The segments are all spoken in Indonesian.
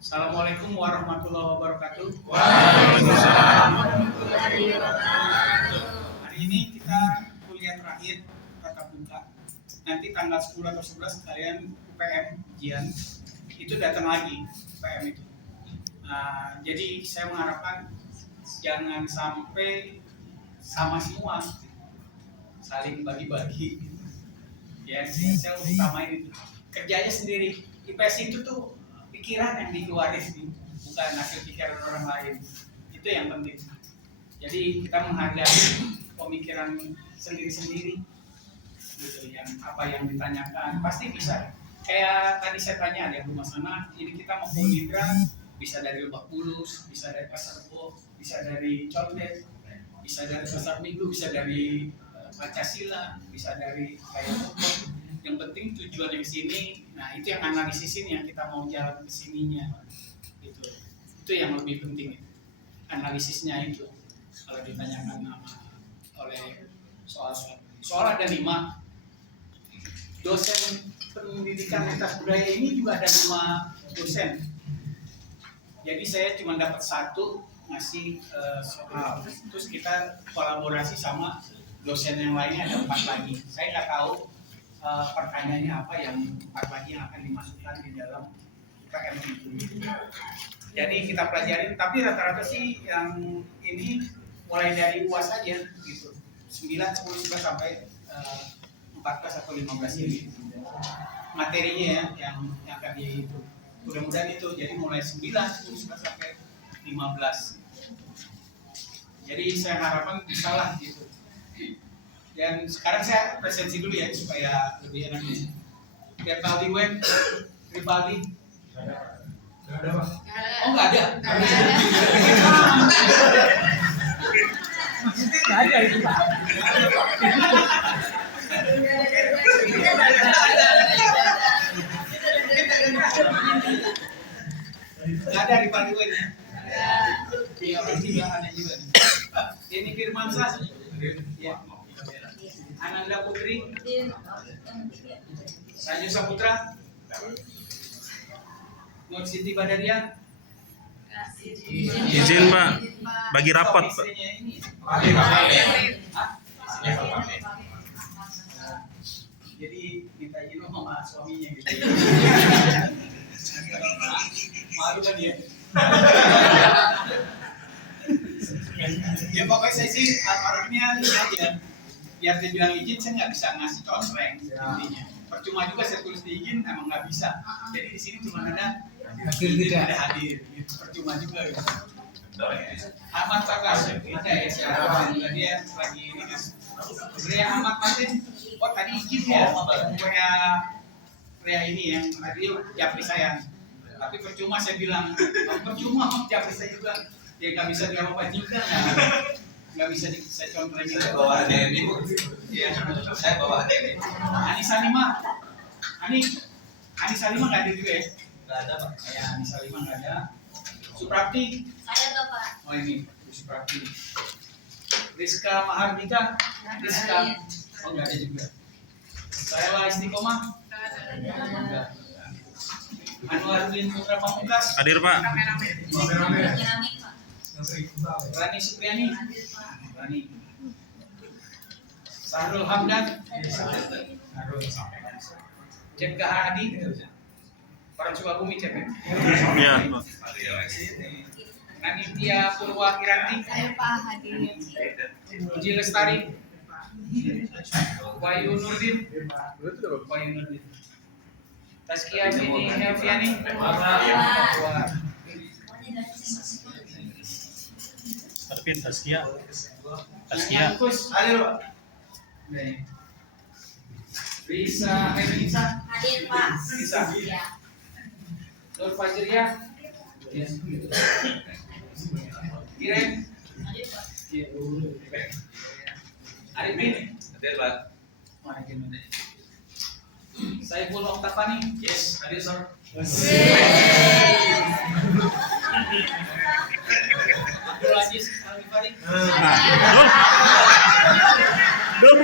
Assalamualaikum warahmatullahi wabarakatuh. Waalaikumsalam warahmatullahi wabarakatuh. Hari ini kita kuliah terakhir tatap muka. Nanti tanggal 10 atau 11 kalian UPM ujian. Itu datang lagi UPM itu. Jadi saya mengharapkan jangan sampai sama semua, saling bagi-bagi. Ya, saya utamain itu. Kerjanya sendiri. IPS itu tuh pikiran yang dikeluarin, bukan hasil pikiran orang lain. Itu yang penting. Jadi kita menghargai pemikiran sendiri-sendiri, gitu. Yang apa yang ditanyakan pasti bisa. Kayak tadi saya tanya ada yang rumah sana, ini kita mau migran, bisa dari Lebak Bulus, bisa dari Pasar Rebo, bisa dari Condet, bisa dari Pasar Minggu, bisa dari Pancasila, bisa dari kayak yang penting tujuannya ke sini. Nah, itu yang analisis ini yang kita mau jalan ke sininya. Itu yang lebih penting. Analisisnya itu kalau ditanyakan oleh soal ada 5 dosen pendidikan lintas budaya ini juga ada 5 dosen. Jadi saya cuma dapat 1 ngasih soal. Terus kita kolaborasi sama dosen yang lainnya ada 4 lagi. Saya nggak tahu pertanyaannya apa yang 4 lagi yang akan dimasukkan di dalam UPM itu. Jadi kita pelajarin, tapi rata-rata sih yang ini mulai dari UAS aja gitu. 9, 10, 11 sampai 14 atau 15 ini. Materinya ya yang akan itu. Mudah-mudahan itu jadi mulai 9, 10, 11 sampai 15. Jadi saya harapkan bisa lah gitu. Dan sekarang saya presensi dulu ya supaya lebih enak. Rivaldi web, Rivaldi. Nggak ada, Pak. Oh nggak ada. Nggak ada itu, Pak. Nggak ada Rivaldi web ya. Iya orang juga ada juga. Ini Firmansyah. Ya. Ananda Putri, Sanyu Saputra, Nur Siti Badaria. Izin Pak, bagi rapat Pak. Jadi minta izin sama suaminya gitu. Malu kan dia. Ya pokoknya saya sih orangnya ini aja. Biar dia bilang izin, saya nggak bisa ngasih consreng intinya. Percuma juga saya tulis di izin, emang nggak bisa. Jadi di sini cuma ada hadir, gitu. Percuma juga gitu. Ahmad Fakas, ada ya siapa? Dia lagi ini kan. Rea Ahmad Fatin, oh tadi izin ya. Rea ini yang tadi japri saya. Tapi percuma saya bilang, percuma japri saya juga. Ya nggak bisa diapa juga nggak bisa saya contohin. Saya bawa ini Bu. Iya, saya bawa ini. Ani Salima nggak ada juga ya? Nggak ada Pak. Ya, Ani Salima nggak ada. Suprapti. Saya tuh Pak. Oh ini Suprapti. Rizka Mahardika. Rizka. Oh nggak ada juga. Saya lah Istiqomah. Enggak. Anwaruddin Putra Pamungkas. Hadir Pak. Rame-rame. Rani Supriyani. Rani. Sahrul Hamdan. Cep Hadi. Orang Sukabumi Cep ya. Iya. Nanitia Purwa Kiranti. Saya Pak hadir. Uji Lestari. Wayu Nurdin. Wayu Nurdin. Taskia Fini Helviani. Terpin Taskia. Kus, hadir Pak. Risa Elisa. Hadir Pak. Risa. Ya. Nur Fajriah. Iren. Hadir Pak. Arifin. Hadir Pak. Saiful Oktavani. Yes, hadir Sir. Abdul Aziz Al-Ghifari. Belum.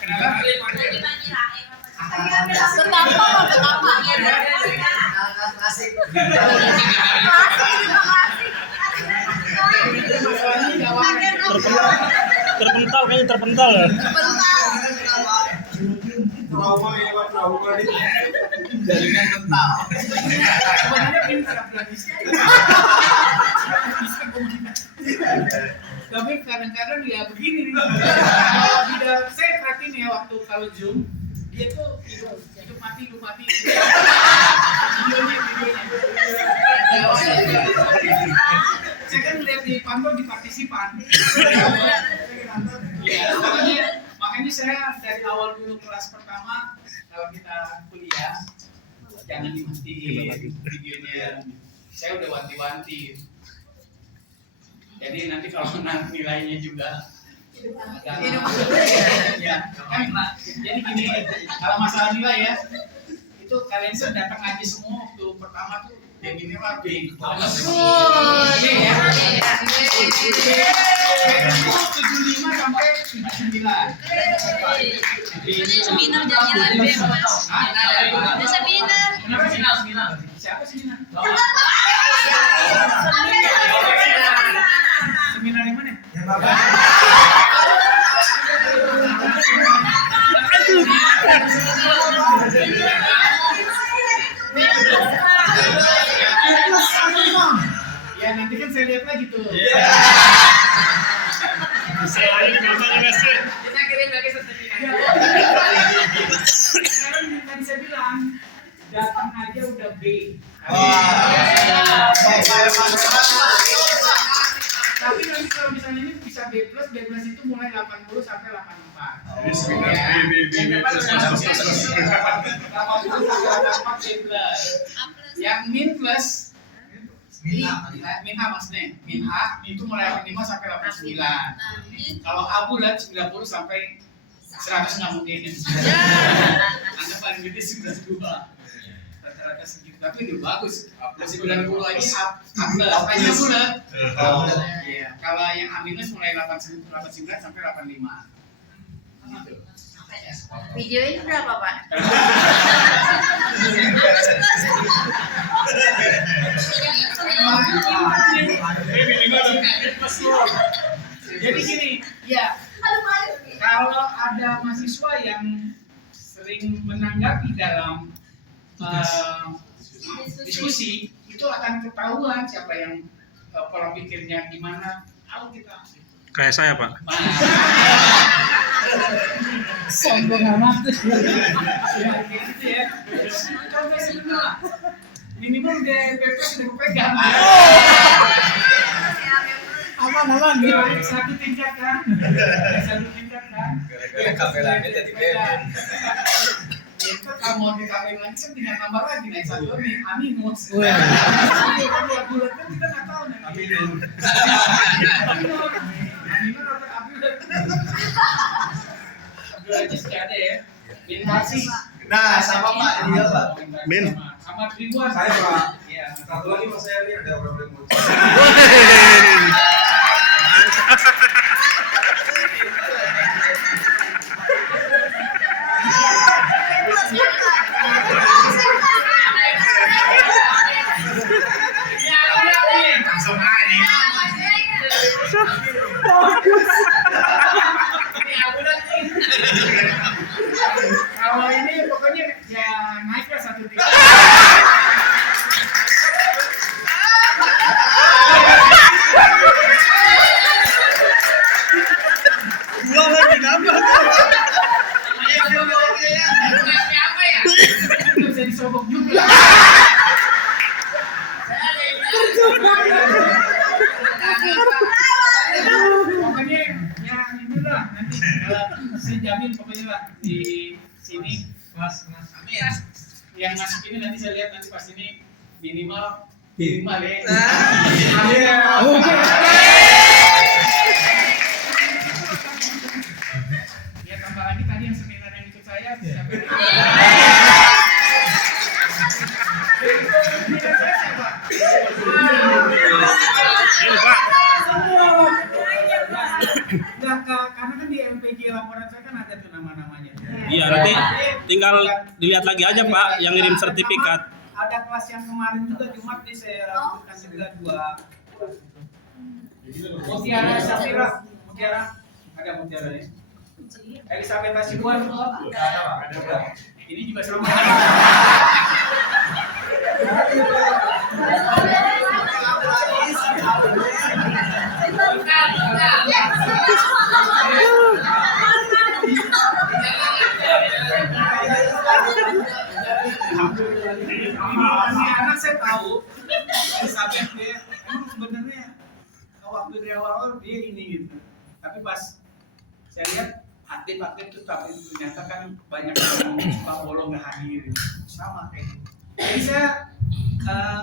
Kenapa? Klasik. Terpental kayaknya terpental ya. Trauma ya Pak, trauma nih. Jaringan mental. Sebenarnya pintar apalagi. Tapi kadang-kadang ya begini nih. Kalau tidak saya perhatiin ya waktu kalau Zoom dia tuh hidup mati. Saya kan lihat di pantau di partisipan. Ya, makanya saya dari awal dulu kelas pertama kalau kita kuliah jangan dimatiin videonya. Saya udah wanti-wanti. Jadi nanti kalau nilainya juga ya, kan, jadi gini, kalau masalah nilai ya, itu kalian sudah datang ngaji semua waktu pertama tuh yang minimal B. B ya. 75 sampai 79. Seminar jangan B, Mas. Ada seminar. Kenapa seminar? Siapa seminar? Seminar yang mana? Ya Bapak. Ya nanti kan saya lihat lagi tuh. Selain memang ngasih. Kita kirim lagi sertifikat. Sekarang yang tadi saya bilang datang aja udah B. Tapi nanti kalau misalnya ini bisa B plus itu mulai 80 sampai 84. Yang min plus min A maksudnya min A itu mulai 85 sampai 89. Kalau A bulat 90 sampai 100 nggak mungkin. Anda paling gede 92. Rata-rata segitu tapi udah bagus. 90 aja A plus, apanya bulat. Iya. Kalau yang A minus mulai 89 sampai 85. Gitu. Video ini berapa, Pak? Jadi gini, ya kalau ada mahasiswa yang sering menanggapi dalam diskusi itu akan ketahuan siapa yang pola pikirnya gimana. Kalau kita Kayak saya, Pak. sombong amat ya gitu ya. Coba sebentar. Minimal DPP sudah kepegang. Aman gitu. Satu tingkat kan. Gara-gara kameranya jadi beda. Itu kalau di KPN lagi kan tinggal nambah lagi naik satu nih aminus. Kalau bulat kan kita nggak tahu nih. Aminus atau aminus. Abdulaziz nggak ada ya. Bin Masih. Nah, sama Pak, dia Pak. Min. Sama Ridwan. Saya Pak. Iya. Satu lagi Mas saya nih ada problem motor. Langsung aja. Kalau ini pokoknya ya naik lah satu tingkat. Gua lagi nambah. Siapa ya? Nggak bisa disobok juga. Pokoknya ya inilah nanti saya jamin pokoknya lah di sini Mas. yang masuk ini nanti saya lihat nanti pas ini minimal ya. Ya tambah lagi tadi yang seminar yang ikut saya siapa? Ini, Pak. Nah, karena kan di MPG laporan saya kan ada tuh nama-namanya. Iya, nanti tinggal dilihat lagi aja Pak yang ngirim sertifikat. Ada kelas yang kemarin juga Jumat nih saya lakukan juga 2. Mutiara Safira, Mutiara ada Mutiara ya. Elizabeth Hasibuan, ini juga sama. Ini anak saya tahu, Elizabeth dia emang sebenarnya waktu dari awal dia ini gitu, tapi pas saya lihat aktif tuh tapi ternyata kan banyak yang suka bolong nggak hadir sama kayak gitu. Jadi saya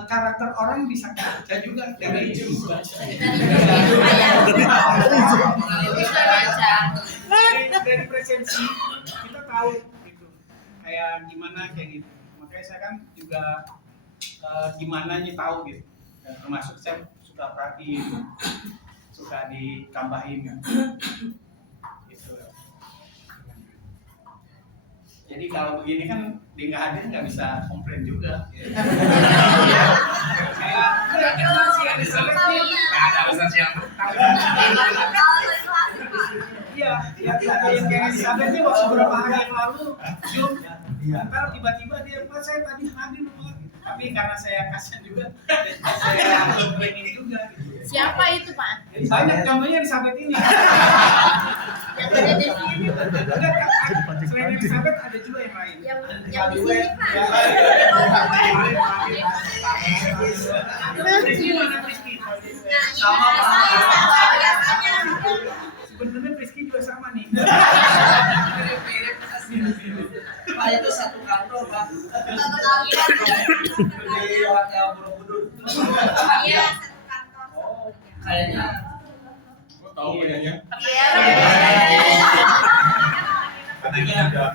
karakter orang bisa baca juga dari itu. Dari presensi kita tahu gitu kayak gimana kayak gitu. Makanya saya kan juga gimana nya tahu gitu. Dan termasuk saya suka perhatiin, suka ditambahin kan. Gitu. Jadi kalau begini kan dia nggak hadir nggak bisa komplain juga. Kayak ada urusan siapa? iya, kayak Elizabeth ini waktu beberapa hari yang lalu Zoom, ntar tiba-tiba dia Pak saya tadi hadir Pak. Tapi karena saya kasihan juga, saya komplainin juga. Siapa itu Pak? Jadi banyak contohnya Elizabeth ini. Yang ada di sini. Selain Elizabeth ada juga yang lain. Yang di sini Pak. Rizky mana Rizky? Sama Pak. Sebenarnya Rizky juga sama nih. Pak itu satu kantor Pak. Satu kantor. Di Hotel Borobudur. Iya, satu kantor. Kayaknya. Kok tahu kayaknya? Iya. Satu kantor.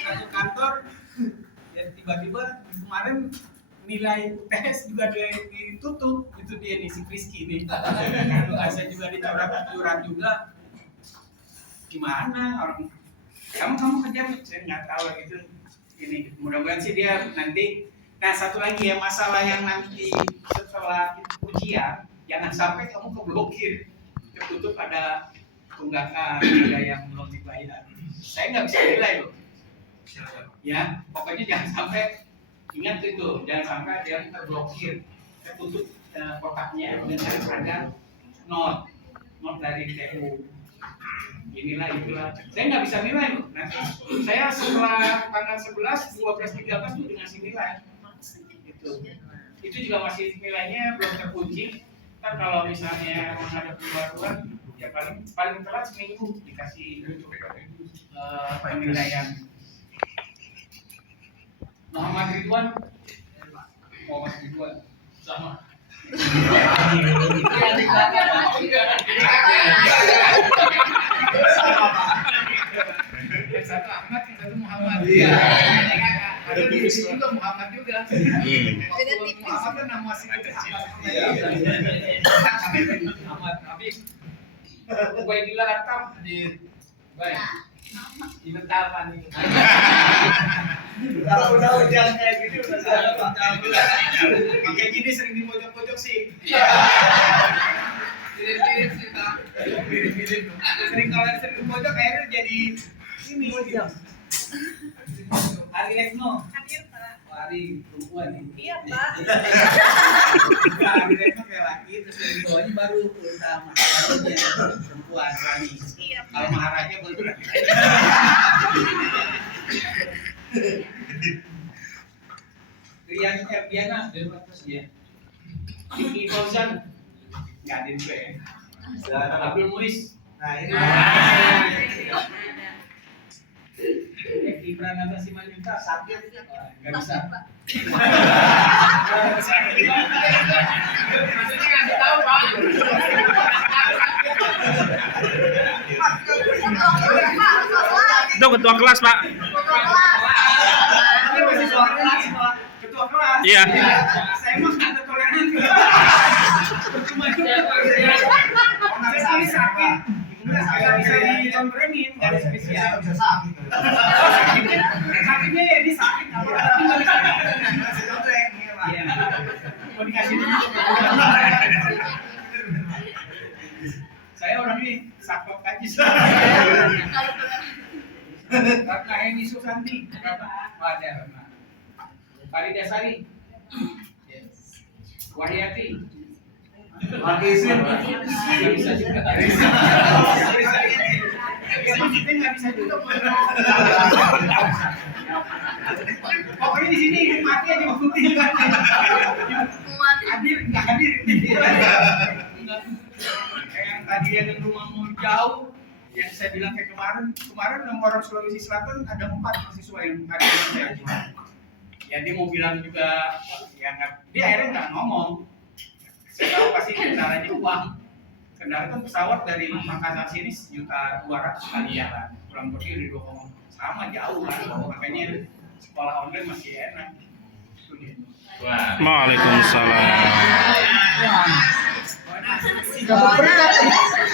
Satu kantor dan tiba-tiba kemarin nilai tes juga dia ditutup itu dia nih si Rizky nih. Saya juga dicoret juga. Gimana orang kamu kerja saya nggak tahu gitu ini mudah-mudahan sih dia nanti. Nah satu lagi ya masalah yang nanti setelah ujian jangan sampai kamu keblokir tertutup ada tunggakan ada yang belum dibayar. Saya nggak bisa nilai loh ya pokoknya jangan sampai ingat itu jangan sampai ada yang terblokir tertutup kotaknya dengan ada not dari TU inilah itulah saya nggak bisa nilai loh nanti saya setelah tanggal 11, 12, 13 tuh dikasih nilai itu juga masih nilainya belum terkunci kan kalau misalnya ada pembaruan ya paling telat seminggu dikasih penilaian. Muhammad Ridwan sama yang satu Ahmad, yang satu Muhammad. Iya. Ada di sini juga Muhammad juga. Waktu Muhammad kan nama masih kecil. Muhammad Habib. Ubaidillah Atam hadir. Baik. Ini tapan nih. Kalau udah hujan kayak gini udah siap. Kayak gini sering di pojok-pojok sih. Kirim-kirim sih tak. Kirim-kirim. Sering kalau sering di pojok akhirnya jadi ini. Ari Rekno. Hadir Pak. Ari perempuan nih. Iya Pak. Ari Rekno kayak laki terus dari bawahnya baru utama. Perempuan Rani. Iya. Kalau Maharaja baru. Rian Erdiana dari atas dia. Vicky Fauzan nggak ada juga ya. Abdul Muiz. Nah ini. Eki Pranata Simanjunta sakit nggak bisa. Maksudnya nggak tahu Pak. Itu ketua kelas Pak. Ketua kelas. Iya. Saya mah nggak ada toleransi. Percuma juga. Saya sakit. Enggak, Kagak bisa dicontrengin, nggak ada spesial. Bisa sakit. Sakitnya ya dia sakit, tapi nggak bisa. Masih contreng, iya, Pak. Iya. Mau dikasih dulu. Saya orangnya sakot aja sih. Ratna Heni Susanti. Ada Ratna. Farida Sari. Wahyati. Markisin. Nggak bisa juga. Ya maksudnya nggak bisa juga. Pokoknya di sini mati aja maksudnya. Hadir nggak hadir. Yang tadi yang rumahmu jauh, yang saya bilang kayak kemarin orang Sulawesi Selatan ada 4 mahasiswa yang ada di saya. Ya dia mau bilang juga, ya nggak, dia akhirnya nggak ngomong. Saya tahu pasti kendalanya uang. Kendala kan pesawat dari Makassar sini 1.200.000 kali jalan, kurang lebih 2, sama jauh kan, makanya sekolah online masih enak. Waalaikumsalam.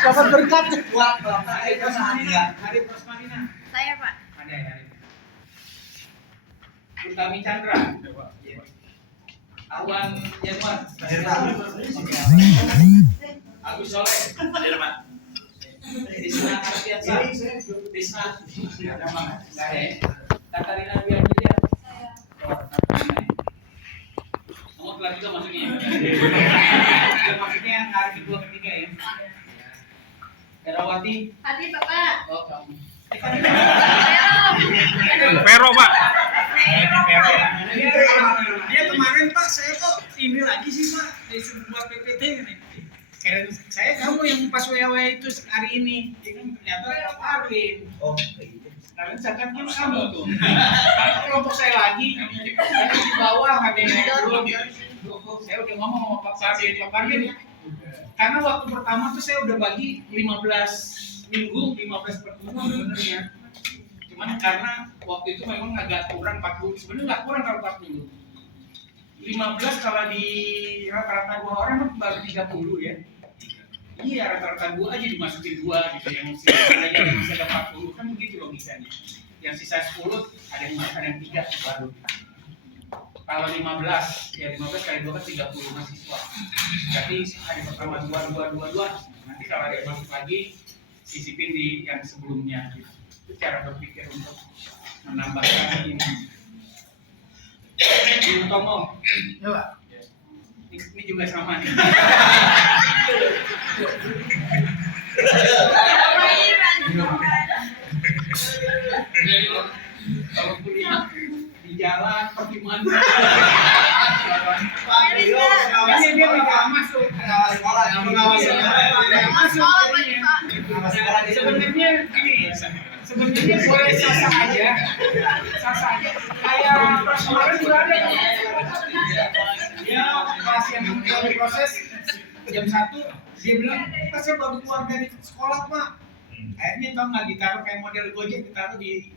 Dapat berkat. Buat Bapak Hari itu Prosmanina, Hari Prosmanina. Saya Pak. Ada ya. Utami Chandra. Awan Januar. Agus Soleh. Disna Arfiansa. Disna. Ada mana? Enggak ada ya. Katarina Bianjulia. Kamu telah juga masuknya ya? Maksudnya yang hari kedua ketiga ya? Herawati. Hadir Bapak. Oh kamu. Pero Pak. Dia kemarin Pak, saya kok ini lagi sih Pak, disuruh buat PPT nih. Keren saya kamu yang pas WW itu hari ini, ya kan ternyata Pak Arwin. Oh, Karena misalkan kan kamu tuh, kelompok saya lagi, ada di bawah ada yang belum. Saya udah ngomong sama Pak Arwin, karena waktu pertama tuh saya udah bagi 15 minggu, 15 pertemuan sebenarnya. Cuman karena waktu itu memang agak kurang 40, sebenarnya nggak kurang kalau 40. 15 kalau di rata-rata 2 orang kan baru 30 ya. Iya, rata-rata 2 aja dimasukin 2 gitu, yang sisanya yang bisa ada 40 kan begitu logikanya. Yang sisa 10 ada yang masuk yang 3 baru. Kalau 15, ya 15 kali 2 kan 30 mahasiswa. Berarti hari pertama 2. Nanti kalau ada yang masuk lagi, sisipin di yang sebelumnya. Itu cara berpikir untuk menambahkan ini. Bung Tomo, coba. Ini juga sama nih. Kalau kuliah di jalan pertemuan. Ini dia nggak masuk. Sebenarnya gini, sebenarnya boleh sasa aja. Kayak kemarin juga ada dia pas yang proses jam 1 dia bilang, Pak saya baru keluar dari sekolah Pak. Akhirnya tau nggak ditaruh kayak model Gojek, ditaruh di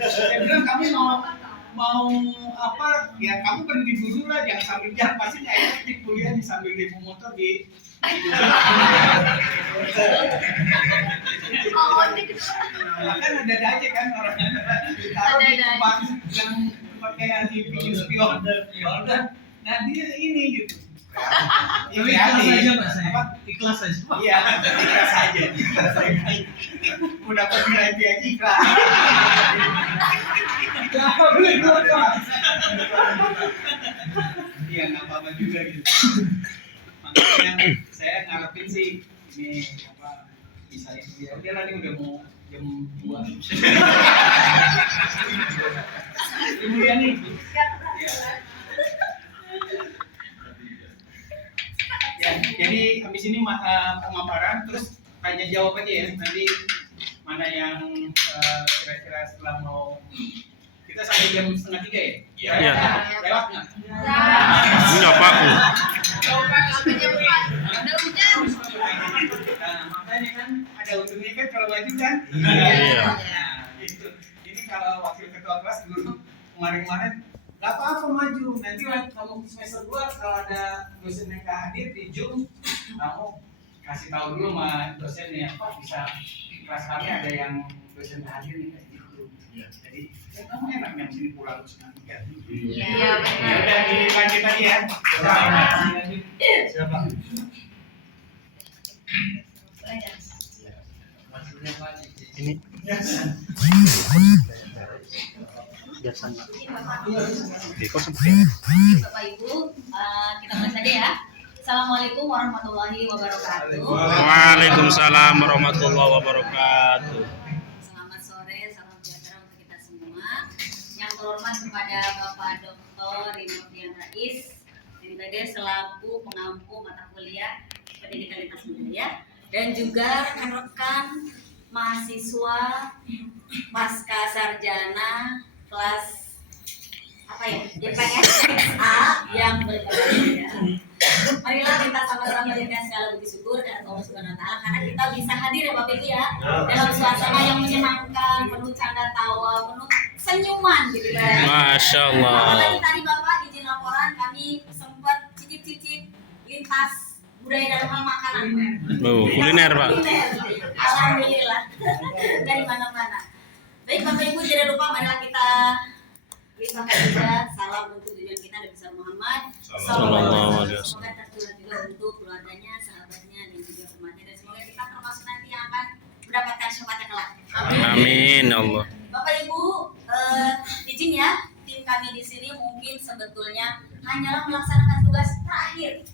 saya bilang kamu mau apa ya, kamu berhenti dulu lah, jangan sambil jalan, pasti akhirnya di kuliah di sambil demo motor di kan ada aja kan orangnya ditaruh di tempat yang kayak di video spion ya udah, nah dia ini gitu. Ikhlas aja. Iya, ikhlas aja. Udah nilai dia ikhlas. Iya, nggak apa-apa juga gitu. Makanya saya ngarepin sih ini apa bisa dia lah, ini udah mau jam 2. Ibu ya nih. Ya, jadi habis ini pemaparan, terus tanya jawab aja ya, nanti mana yang kira-kira setelah mau kita sampai jam 2:30 ya? Iya. Lewat nggak? Enggak Pak. Ada hujan. Nah, makanya kan ada untungnya kan kalau maju kan? Iya. Nah, itu. Ini kalau wakil ketua kelas dulu kemarin-kemarin nggak apa-apa maju, nanti kamu semester 2 kalau ada dosen yang nggak hadir di Zoom, kamu kasih tahu dulu sama dosennya, Pak bisa kelas kami ada yang dosen nggak hadir nih kayak gitu. Jadi ya kamu enak yang sini pulang terus nanti kan. Iya, benar. Ya udah dilanjut lagi ya. Siapa? Ini biasanya. Bapak Ibu, kita mulai saja ya. Assalamualaikum warahmatullahi wabarakatuh. Waalaikumsalam warahmatullahi wabarakatuh. Selamat sore, salam sejahtera untuk kita semua. Yang terhormat kepada Bapak Dr. Rinurdian Rais, MPD selaku pengampu mata kuliah Pendidikan Lintas Budaya, dan juga rekan-rekan mahasiswa pasca sarjana kelas apa ya, JPSA yang berbahagia. Marilah kita sama-sama berikan segala puji syukur dan Allah Subhanahu wa taala karena kita bisa hadir ya Bapak Ibu ya dalam suasana yang menyenangkan, penuh canda tawa, penuh senyuman gitu kan. Masya Allah. Apalagi tadi Bapak izin laporan kami sempat cicip-cicip lintas budaya dalam hal makanan. Kuliner, Pak. Kuliner. Alhamdulillah. Dari mana-mana. Baik Bapak Ibu, jangan lupa marilah kita limpahkan juga salam untuk tujuan kita Nabi besar Muhammad Sallallahu alaihi wasallam. Semoga tertular juga untuk keluarganya, sahabatnya, dan juga umatnya, dan semoga kita termasuk nanti yang akan mendapatkan syafaatnya kelak. Amin ya Allah. Bapak Ibu, izin ya, tim kami di sini mungkin sebetulnya hanyalah melaksanakan tugas terakhir.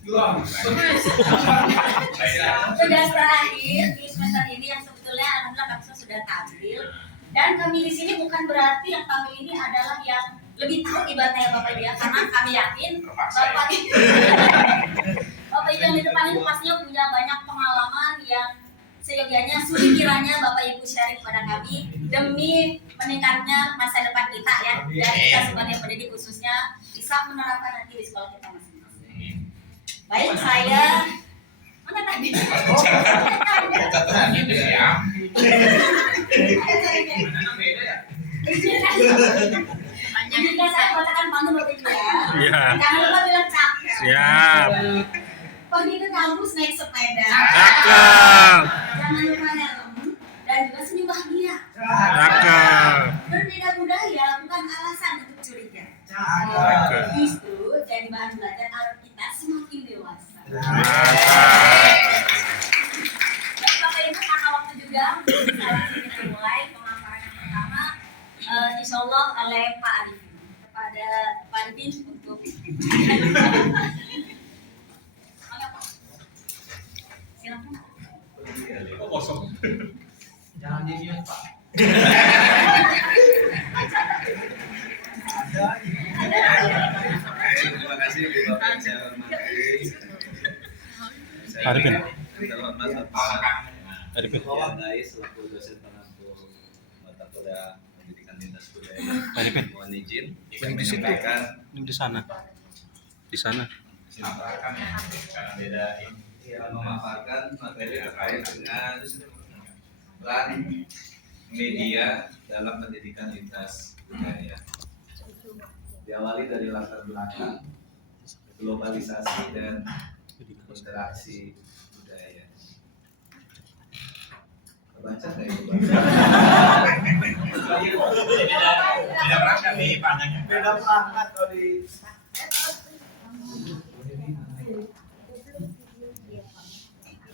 Tugas terakhir di semester ini yang sebetulnya alhamdulillah kami semua sudah tampil. Dan kami di sini bukan berarti yang tampil ini adalah yang lebih tahu ibaratnya ya Bapak Ibu ya, karena kami yakin Bapak Ibu Bapak Ibu yang di depan ini pastinya punya banyak pengalaman yang seyogianya suri kiranya Bapak Ibu sharing kepada kami demi meningkatnya masa depan kita ya, dan kita sebagai pendidik khususnya bisa menerapkan nanti di sekolah kita masing-masing. Baik, saya mana tadi? Jika saya bacakan pantun Bapak Ibu ya. Iya. Jangan lupa bilang capek. Siap. Pergi ke kampus naik sepeda. Cakep. Jangan lupa helm dan juga senyum bahagia. Cakep. Berbeda budaya bukan alasan untuk curiga. Cakep. Justru jadi bahan belajar agar kita semakin dewasa. Mantap. Baik Bapak Ibu, karena waktu juga kita mulai pemaparan yang pertama, insya Allah oleh Pak Arifin kepada Pak Arifin untuk silakan. Kok kosong? Jangan di mute Pak. Terima kasih Bapak yang saya hormati. Arifin. Terhormat Bapak Arifin. Yandai selaku dosen pengampu mata kuliah Pendidikan Lintas Budaya. Arifin. Mohon izin Di situ. menyampaikan Di sana. Di sana. Karena beda ini. memaparkan materi terkait dengan peran media dalam pendidikan lintas budaya. Diawali dari latar belakang globalisasi dan interaksi budaya. Baca nggak itu? Beda perangkat nih panjangnya. Beda perangkat kalau di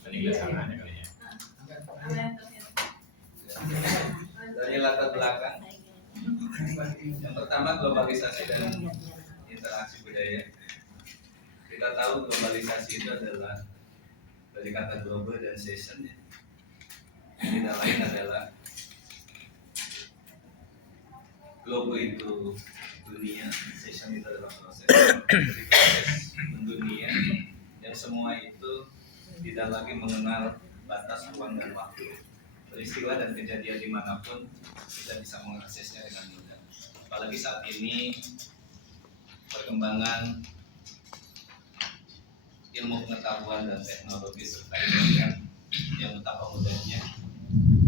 Penjelasannya kali ya. Dari latar belakang, yang pertama globalisasi dan interaksi budaya. Kita tahu globalisasi itu adalah dari kata global dan session ya. Tidak lain adalah globo itu dunia, session itu adalah proses, jadi proses mendunia, dan semua itu tidak lagi mengenal batas ruang dan waktu. Peristiwa dan kejadian dimanapun kita bisa mengaksesnya dengan mudah. Apalagi saat ini perkembangan ilmu pengetahuan dan teknologi serta internet yang betapa mudahnya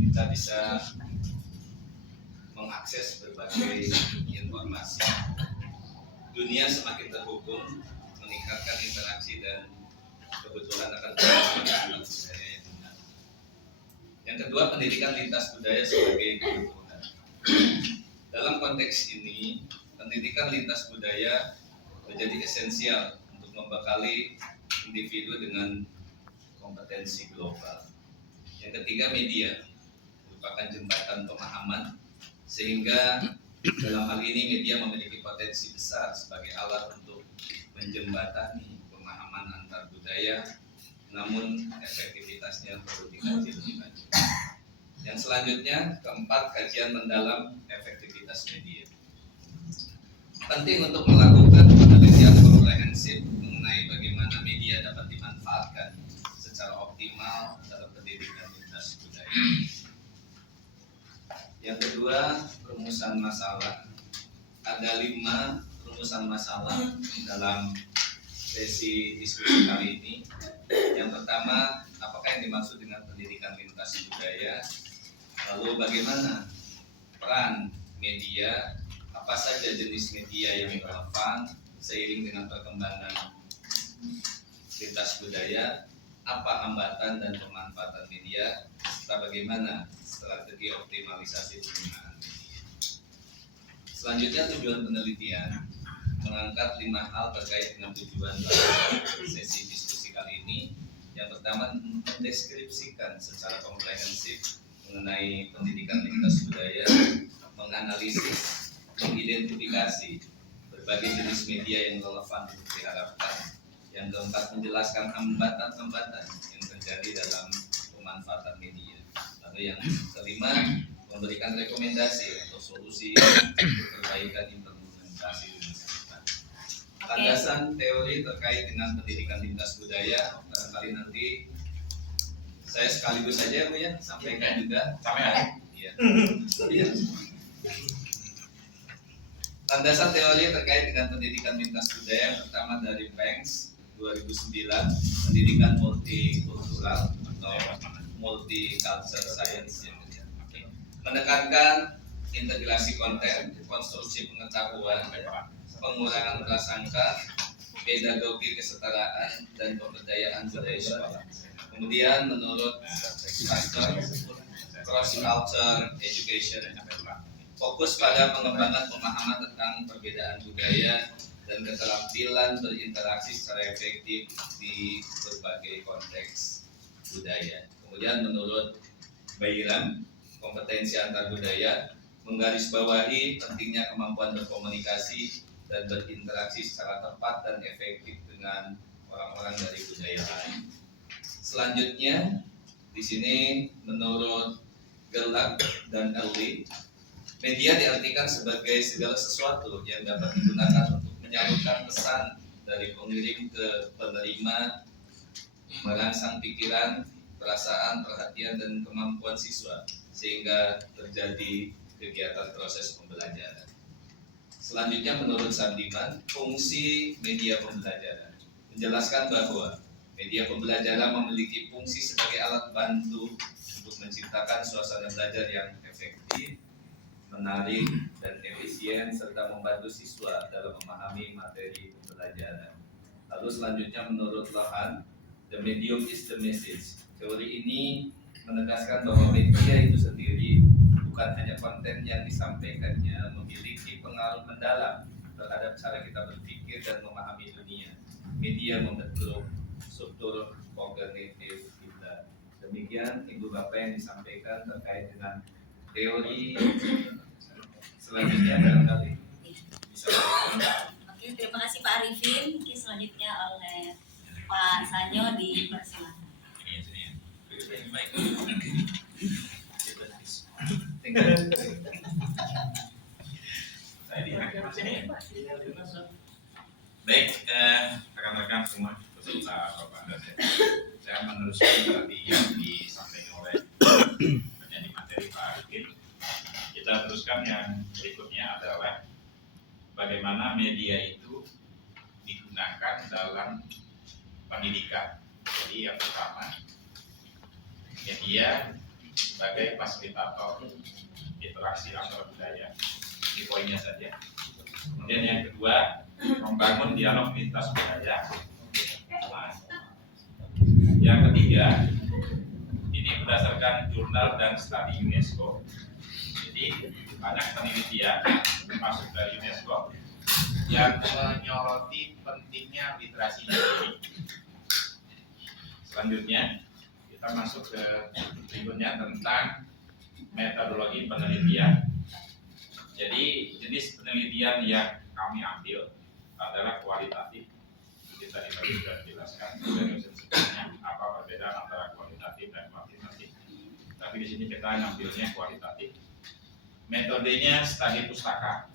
kita bisa mengakses berbagai informasi. Dunia semakin terhubung, meningkatkan interaksi dan kebetulan akan pendidikan budaya yang benar. Yang kedua, pendidikan lintas budaya sebagai kebutuhan. Dalam konteks ini, pendidikan lintas budaya menjadi esensial untuk membekali individu dengan kompetensi global. Yang ketiga, media merupakan jembatan pemahaman, sehingga dalam hal ini media memiliki potensi besar sebagai alat untuk menjembatani pemahaman antar budaya, namun efektivitasnya perlu dikaji lebih lanjut. Yang selanjutnya, keempat, kajian mendalam efektivitas media. Penting untuk melakukan penelitian komprehensif mengenai bagaimana media dapat dimanfaatkan secara optimal dalam pendidikan lintas budaya. Yang kedua, rumusan masalah. Ada 5 rumusan masalah dalam sesi diskusi kali ini. Yang pertama, apakah yang dimaksud dengan pendidikan lintas budaya? Lalu bagaimana peran media? Apa saja jenis media yang relevan seiring dengan perkembangan lintas budaya? Apa hambatan dan pemanfaatan media? Serta bagaimana strategi optimalisasi penggunaan media? Selanjutnya, tujuan penelitian mengangkat 5 hal terkait dengan tujuan sesi diskusi kali ini. Yang pertama, mendeskripsikan secara komprehensif mengenai pendidikan lintas budaya, menganalisis, mengidentifikasi berbagai jenis media yang relevan untuk diharapkan. Yang keempat, menjelaskan hambatan-hambatan yang terjadi dalam pemanfaatan media. Lalu yang kelima, memberikan rekomendasi atau solusi untuk perbaikan implementasi di masyarakat. Landasan teori terkait dengan pendidikan lintas budaya, barangkali nanti saya sekaligus saja Bu ya sampaikan juga. Sampai Iya. Landasan teori terkait dengan pendidikan lintas budaya yang pertama dari Banks 2009, pendidikan multikultural atau multicultural science yang menekankan integrasi konten, konstruksi pengetahuan, pengurangan prasangka, pedagogi kesetaraan, dan pemberdayaan budaya sekolah. Kemudian menurut Pastor, cross culture education, fokus pada pengembangan pemahaman tentang perbedaan budaya dan keterampilan berinteraksi secara efektif di berbagai konteks budaya. Kemudian menurut Bayram, kompetensi antar budaya, menggarisbawahi pentingnya kemampuan berkomunikasi dan berinteraksi secara tepat dan efektif dengan orang-orang dari budaya lain. Selanjutnya, di sini menurut Gelak dan Elwi, media diartikan sebagai segala sesuatu yang dapat digunakan untuk menyalurkan pesan dari pengirim ke penerima, merangsang pikiran, perasaan, perhatian, dan kemampuan siswa sehingga terjadi kegiatan proses pembelajaran. Selanjutnya menurut Sandiman, fungsi media pembelajaran menjelaskan bahwa media pembelajaran memiliki fungsi sebagai alat bantu untuk menciptakan suasana belajar yang efektif, menarik, dan efisien, serta membantu siswa dalam memahami materi pembelajaran. Lalu selanjutnya menurut Lohan, the medium is the message. Teori ini menegaskan bahwa media itu sendiri bukan hanya konten yang disampaikannya, memiliki pengaruh mendalam terhadap cara kita berpikir dan memahami dunia. Media membentuk struktur kognitif kita. Demikian Ibu Bapak yang disampaikan terkait dengan teori. Selanjutnya barangkali bisa. Oke, terima kasih Pak Arifin. Mungkin selanjutnya oleh Pak Sanyo dipersilakan. Baik, rekan-rekan semua, beserta Bapak dan saya meneruskan tadi yang disampaikan oleh penyanyi materi Pak Arifin. Kita teruskan yang berikutnya adalah bagaimana media itu digunakan dalam pendidikan. Jadi yang pertama, media sebagai fasilitator interaksi antar budaya. Ini poinnya saja. Kemudian yang kedua, membangun dialog lintas budaya. Nah, ketiga, ini berdasarkan jurnal dan studi UNESCO. Jadi banyak penelitian termasuk dari UNESCO yang menyoroti pentingnya literasi ini. Selanjutnya kita masuk ke berikutnya tentang metodologi penelitian. Jadi jenis penelitian yang kami ambil adalah kualitatif. Jadi tadi sudah dijelaskan dari sebelumnya apa perbedaan antara kualitatif dan kuantitatif. Tapi di sini kita ngambilnya kualitatif. Metodenya studi pustaka.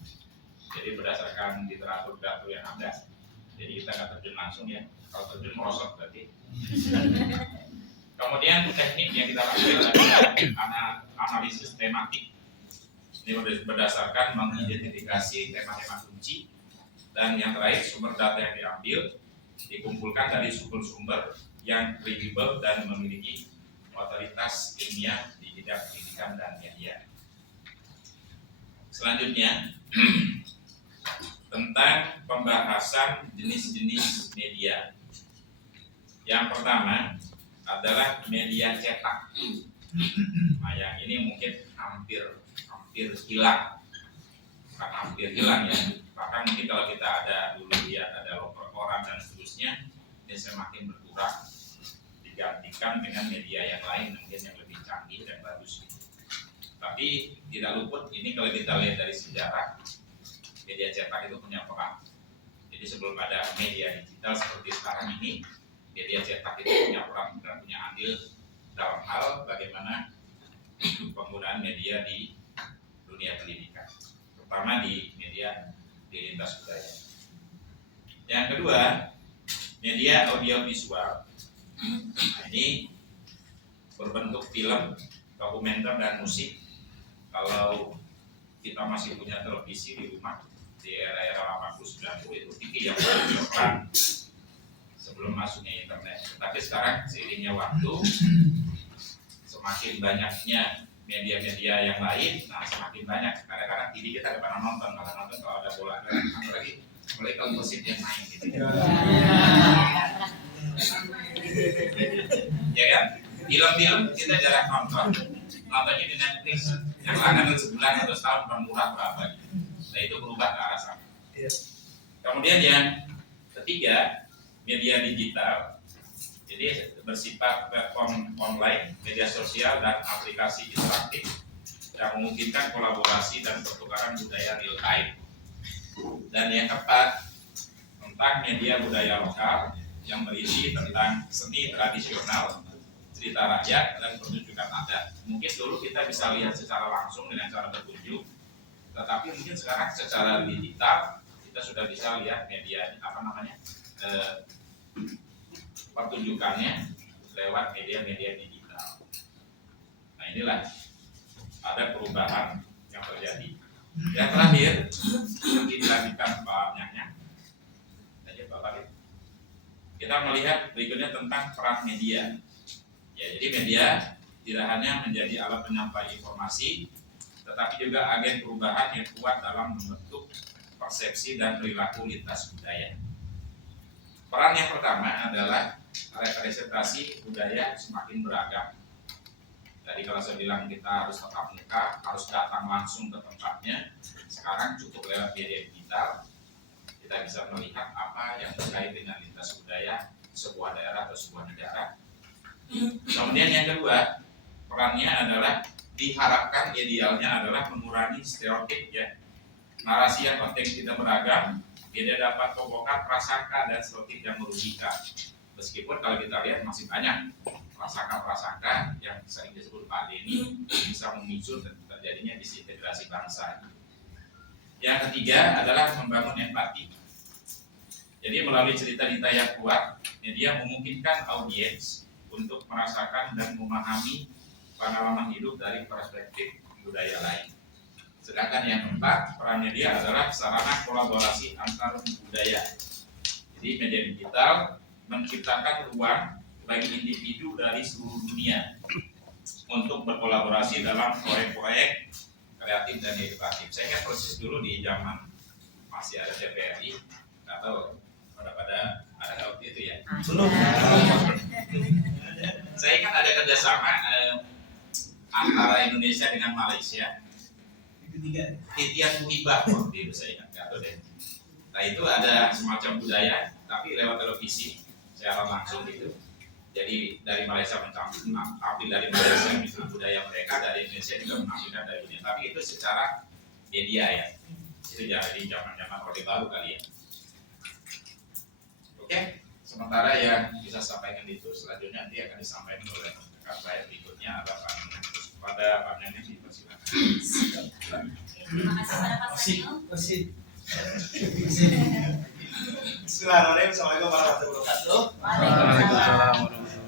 Jadi berdasarkan literatur yang ada. Jadi kita nggak terjun langsung ya. Kalau terjun merosot berarti. Kemudian teknik yang kita ambil adalah analisis tematik. Ini berdasarkan mengidentifikasi tema-tema kunci. Dan yang terakhir sumber data yang diambil dikumpulkan dari sumber-sumber yang kredibel dan memiliki otoritas ilmiah di bidang pendidikan dan media. Selanjutnya tentang pembahasan jenis-jenis media. Yang pertama adalah media cetak. Nah, yang ini mungkin hampir hilang, bukan hampir hilang ya. Bahkan mungkin kalau kita ada dulu lihat ada koran dan seterusnya, ini semakin berkurang digantikan dengan media yang lain mungkin yang lebih canggih dan bagus. Tapi tidak luput ini kalau kita lihat dari sejarah, media cetak itu punya peran. Jadi sebelum ada media digital seperti sekarang ini, media cetak itu punya peran dan punya andil dalam hal bagaimana penggunaan media di dunia pendidikan, terutama di media di lintas budaya. Yang kedua, media audiovisual. Nah, ini berbentuk film, dokumenter dan musik. Kalau kita masih punya televisi di rumah di era-era 80-90 itu TV yang paling depan sebelum masuknya internet. Tapi sekarang seiringnya waktu, semakin banyaknya media-media yang lain, nah semakin banyak. Kadang-kadang TV kita nggak pernah nonton, kalau nonton kalau ada bola, apalagi kalau musik yang main gitu. Ya kan? Film-film kita jarang nonton, nontonnya di Netflix, yang langganan sebulan atau setahun murah berapa. Nah itu berubah ke arah sana. Kemudian yang ketiga, media digital. Jadi bersifat platform online, media sosial dan aplikasi interaktif yang memungkinkan kolaborasi dan pertukaran budaya real time. Dan yang keempat, tentang media budaya lokal yang berisi tentang seni tradisional, cerita rakyat dan pertunjukan adat. Mungkin dulu kita bisa lihat secara langsung dengan cara berkunjung, tetapi mungkin sekarang secara digital kita sudah bisa lihat media pertunjukannya lewat media-media digital. Nah inilah ada perubahan yang terjadi. Yang terakhir nanti dilanjutkan banyaknya. Kita melihat berikutnya tentang peran media. Ya, jadi media tidak hanya menjadi alat penyampai informasi, tetapi juga agen perubahan yang kuat dalam membentuk persepsi dan perilaku lintas budaya. Peran yang pertama adalah representasi budaya semakin beragam. Tadi kalau saya bilang kita harus tatap muka, harus datang langsung ke tempatnya. Sekarang cukup lewat media digital, kita bisa melihat apa yang terkait dengan lintas budaya sebuah daerah atau sebuah negara. Kemudian yang kedua, perannya adalah diharapkan idealnya adalah mengurangi stereotip ya. Narasi yang konteks tidak beragam, dia dapat membongkar prasangka dan stereotip yang merugikan. Meskipun kalau kita lihat masih banyak prasangka-prasangka yang sering disebut Pak Denny bisa memicu terjadinya disintegrasi bangsa. Yang ketiga adalah membangun empati. Jadi melalui cerita-cerita yang kuat, media memungkinkan audiens untuk merasakan dan memahami pengalaman hidup dari perspektif budaya lain. Sedangkan yang keempat, peran media adalah sarana kolaborasi antar budaya. Jadi media digital menciptakan ruang bagi individu dari seluruh dunia untuk berkolaborasi dalam proyek-proyek kreatif dan edukatif. Saya ingat persis dulu di zaman masih ada TVRI, atau pada ada waktu itu ya. Belum. Saya ingat ada kerjasama antara Indonesia dengan Malaysia. Ketiga. Titian Muhibah waktu itu saya ingat atau deh. Nah itu ada semacam budaya, tapi lewat televisi secara langsung gitu. Jadi dari Malaysia menampil dari Malaysia itu budaya mereka, dari Indonesia juga menampilkan dari Indonesia. Tapi itu secara media ya. Itu jadi zaman-zaman Orde Baru kali ya. Oke, sementara yang bisa sampaikan itu selanjutnya nanti akan disampaikan oleh rekan saya berikutnya ada Pak Nenek. Pada Pak Nenek dipersilakan. Terima kasih pada Pak Sanyo. Bismillahirrahmanirrahim. Assalamualaikum warahmatullahi wabarakatuh. Waalaikumsalam.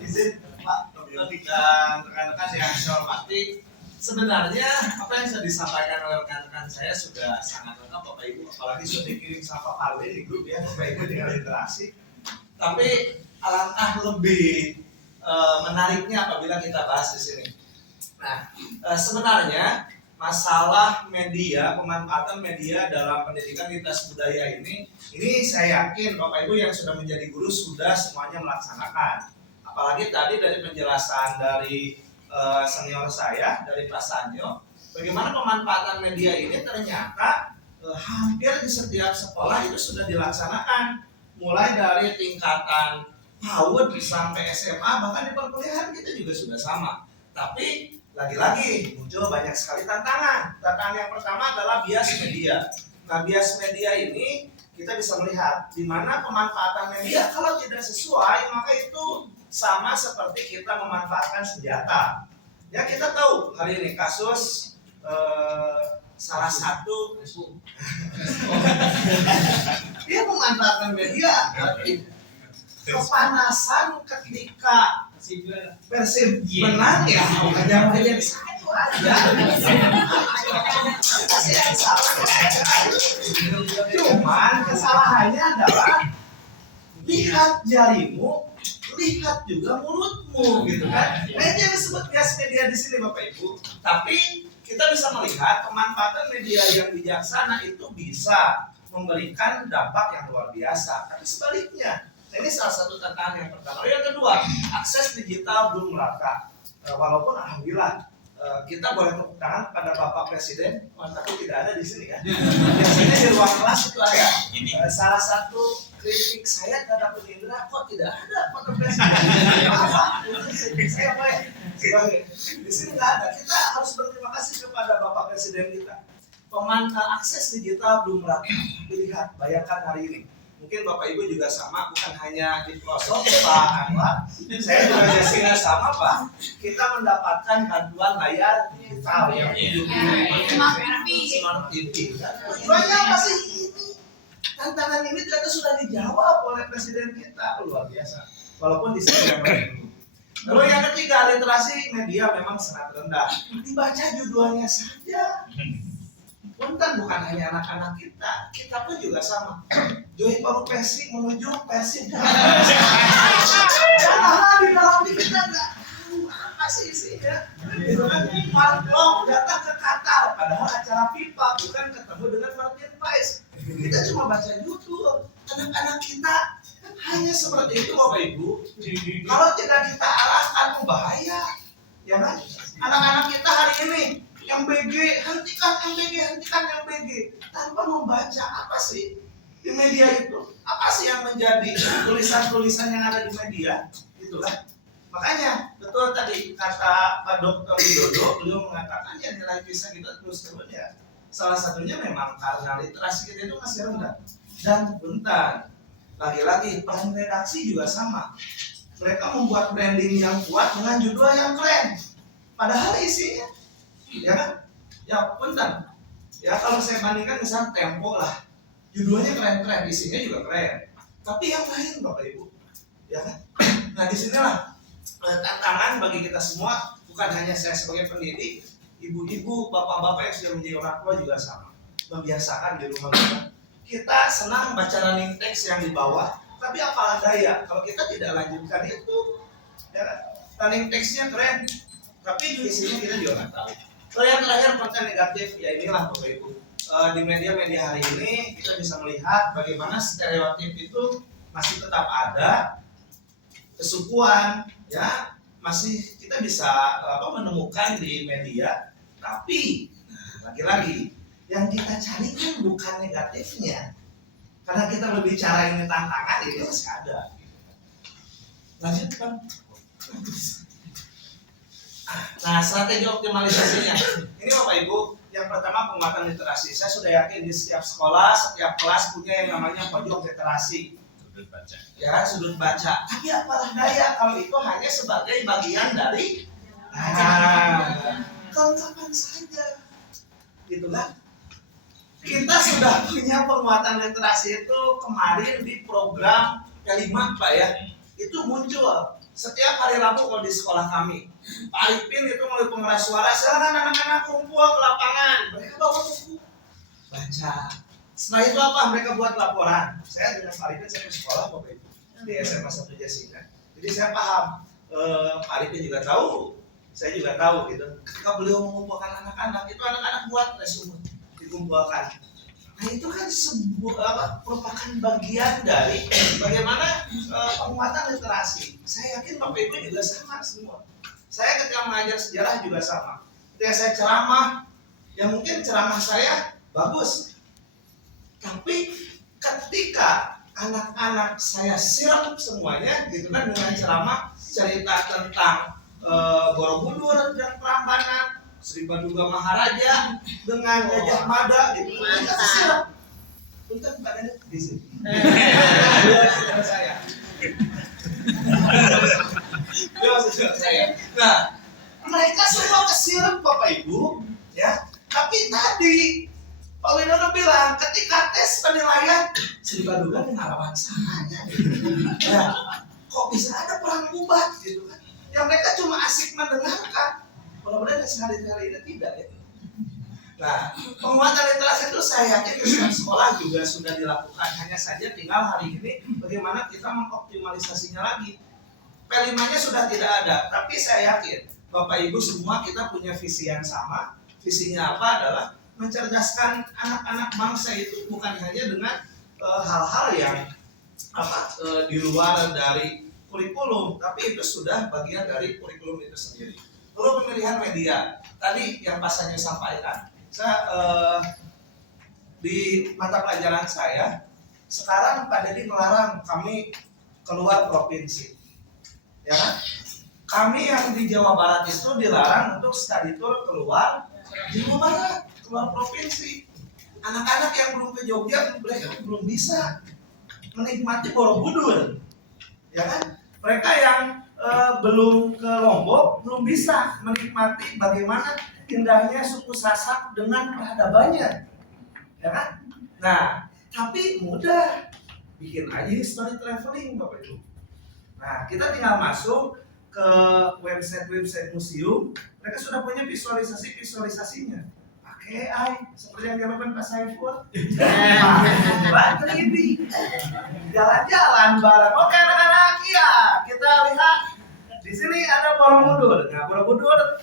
Izin Pak dan rekan-rekan yang saya hormati. Sebenarnya apa yang sudah disampaikan oleh rekan-rekan saya sudah sangat lengkap Bapak Ibu, apalagi sudah dikirim sama Pak Parwe di grup ya Bapak Ibu dengan interaksi. Tapi alangkah lebih menariknya apabila kita bahas di sini. Nah, sebenarnya masalah media, pemanfaatan media dalam pendidikan lintas budaya ini saya yakin Bapak Ibu yang sudah menjadi guru sudah semuanya melaksanakan. Apalagi tadi dari penjelasan dari senior saya, dari Pak Sanyo, bagaimana pemanfaatan media ini ternyata hampir di setiap sekolah itu sudah dilaksanakan. Mulai dari tingkatan PAUD sampai SMA, bahkan di perkuliahan kita juga sudah sama. Tapi lagi-lagi muncul banyak sekali tantangan. Tantangan yang pertama adalah bias media. Nah, bias media ini kita bisa melihat di mana pemanfaatan media kalau tidak sesuai maka itu sama seperti kita memanfaatkan senjata. Ya kita tahu hari ini kasus salah satu dia memanfaatkan media. Kepanasan ketika Persib menang ya jangan jadi satu aja. Cuman kesalahannya adalah lihat jarimu, lihat juga mulutmu, gitu kan? Nah itu yang disebut bias media di sini Bapak Ibu. Tapi kita bisa melihat pemanfaatan media yang bijaksana itu bisa memberikan dampak yang luar biasa. Tapi sebaliknya. Nah, ini salah satu tantangan yang pertama. Yang kedua, akses digital belum merata. Walaupun alhamdulillah kita boleh tepuk tangan pada Bapak Presiden, tapi tidak ada di sini kan. Biasanya di ruang kelas itu ada. Salah satu kritik saya terhadap Indra, kok tidak ada foto Presiden? Apa? Kritik saya apa ya? Di sini nggak ada. Kita harus berterima kasih kepada Bapak Presiden kita. Akses digital belum merata. Dilihat, bayangkan hari ini. Mungkin Bapak Ibu juga sama, bukan hanya di pelosok Pak Anwar, saya juga Jessica sama Pak. Kita mendapatkan bantuan layar digital ya, Smart TV. Tujuannya apa sih ini? Tantangan ini ternyata sudah dijawab oleh Presiden kita, luar biasa. Walaupun di sini yang lain. Lalu yang ketiga, literasi media memang sangat rendah. Dibaca judulnya saja. Punten bukan hanya anak-anak kita pun juga sama. Joy baru Persib menuju Persib. Janganlah di dalam diri kita nggak tahu apa sih isinya. Gitu kan? Mark Klok datang ke Qatar, padahal acara FIFA bukan ketemu dengan Martin Paes. Kita cuma baca judul. Anak-anak kita hanya seperti itu Bapak Ibu. Kalau tidak kita arahkan bahaya, ya kan? Anak-anak kita hari ini yang BG, hentikan yang BG tanpa membaca apa sih di media itu, apa sih yang menjadi tulisan-tulisan yang ada di media, itulah. Makanya betul tadi kata Pak Dr. Widodo, beliau mengatakan ya nilai PISA kita terus turun ya. Salah satunya memang karena literasi kita itu masih rendah. Dan bentar, lagi-lagi peran redaksi juga sama. Mereka membuat branding yang kuat dengan judul yang keren, padahal isinya ya kan? Ya punten. Ya kalau saya bandingkan misalnya Tempo lah, judulnya keren-keren, isinya juga keren. Tapi yang lain Bapak Ibu, ya kan? Nah disinilah tantangan bagi kita semua, bukan hanya saya sebagai pendidik, ibu-ibu, bapak-bapak yang sudah menjadi orang tua juga sama. Membiasakan di rumah kita senang baca running text yang di bawah, tapi apalah daya kalau kita tidak lanjutkan itu, ya kan? Running textnya keren, tapi isinya kita juga nggak tahu. Lalu yang terakhir konten negatif, ya inilah Bapak Ibu. Di media-media hari ini kita bisa melihat bagaimana stereotip itu masih tetap ada, kesukuan, ya, masih kita bisa menemukan di media, tapi lagi-lagi yang kita cari kan bukan negatifnya, karena kita berbicara ini tantangan, ini masih ada. Lanjut Bang. Nah, strategi optimalisasinya ini Bapak Ibu, yang pertama penguatan literasi. Saya sudah yakin di setiap sekolah, setiap kelas punya yang namanya pojok literasi, Sudut baca. ya sudut baca. Tapi apalah daya kalau itu hanya sebagai bagian dari kelengkapan saja, gitu kan? Kita sudah punya penguatan literasi itu kemarin di program kelima Pak ya, itu muncul setiap hari Rabu kalau di sekolah kami. Pak Arifin itu melalui pengeras suara, silakan anak-anak kumpul ke lapangan, mereka bawa buku baca. Setelah itu apa? Mereka buat laporan. Saya dengan Pak Arifin saya ke sekolah Bapak Ibu di SMA 1 Jasinga. Jadi saya paham, Pak Arifin juga tahu, saya juga tahu gitu. Ketika beliau mengumpulkan anak-anak, itu anak-anak buat resume dikumpulkan. Nah itu kan merupakan bagian dari bagaimana penguatan literasi. Saya yakin Bapak Ibu juga sama semua. Saya ketika mengajar sejarah juga sama. Ketika saya ceramah, yang mungkin ceramah saya bagus, tapi ketika anak-anak saya siram semuanya, gitu kan, dengan ceramah cerita tentang Borobudur dan Prambanan, Sri Paduka Maharaja dengan Gajah Mada, gitu kan, kita siram. Untuk badannya di sini. Saya. Saya. Nah, mereka semua kesiram Bapak Ibu, ya. Tapi tadi Pak Widodo bilang ketika tes penilaian Sri Paduka dengan lawan sananya, ya, kok bisa ada perang bubat gitu kan? Yang mereka cuma asik mendengarkan. Mudah-mudahan sehari-hari ini tidak ya. Nah, penguatan literasi itu saya yakin di setiap sekolah juga sudah dilakukan. Hanya saja tinggal hari ini bagaimana kita mengoptimalisasinya lagi. P5-nya sudah tidak ada, tapi saya yakin Bapak Ibu semua kita punya visi yang sama. Visinya apa? Adalah mencerdaskan anak-anak bangsa itu bukan hanya dengan hal-hal yang di luar dari kurikulum, tapi itu sudah bagian dari kurikulum itu sendiri. Lalu pemilihan media, tadi yang Pak Sanyo sampaikan, saya di mata pelajaran saya sekarang Pak Dedi melarang kami keluar provinsi, ya kan? Kami yang di Jawa Barat itu dilarang untuk study tour keluar Jawa Barat, keluar provinsi. Anak-anak yang belum ke Jogja mereka belum bisa menikmati Borobudur, ya kan? Mereka yang belum ke Lombok belum bisa menikmati bagaimana indahnya suku Sasak dengan peradabannya, ya kan? Nah, tapi mudah, bikin aja history traveling Bapak Ibu. Nah, kita tinggal masuk ke website museum, mereka sudah punya visualisasinya. Pakai AI, seperti yang dilakukan Pak Saiful. Buat 3D. Jalan-jalan bareng. Oke anak-anak, iya, kita lihat di sini ada Borobudur. Nah, Borobudur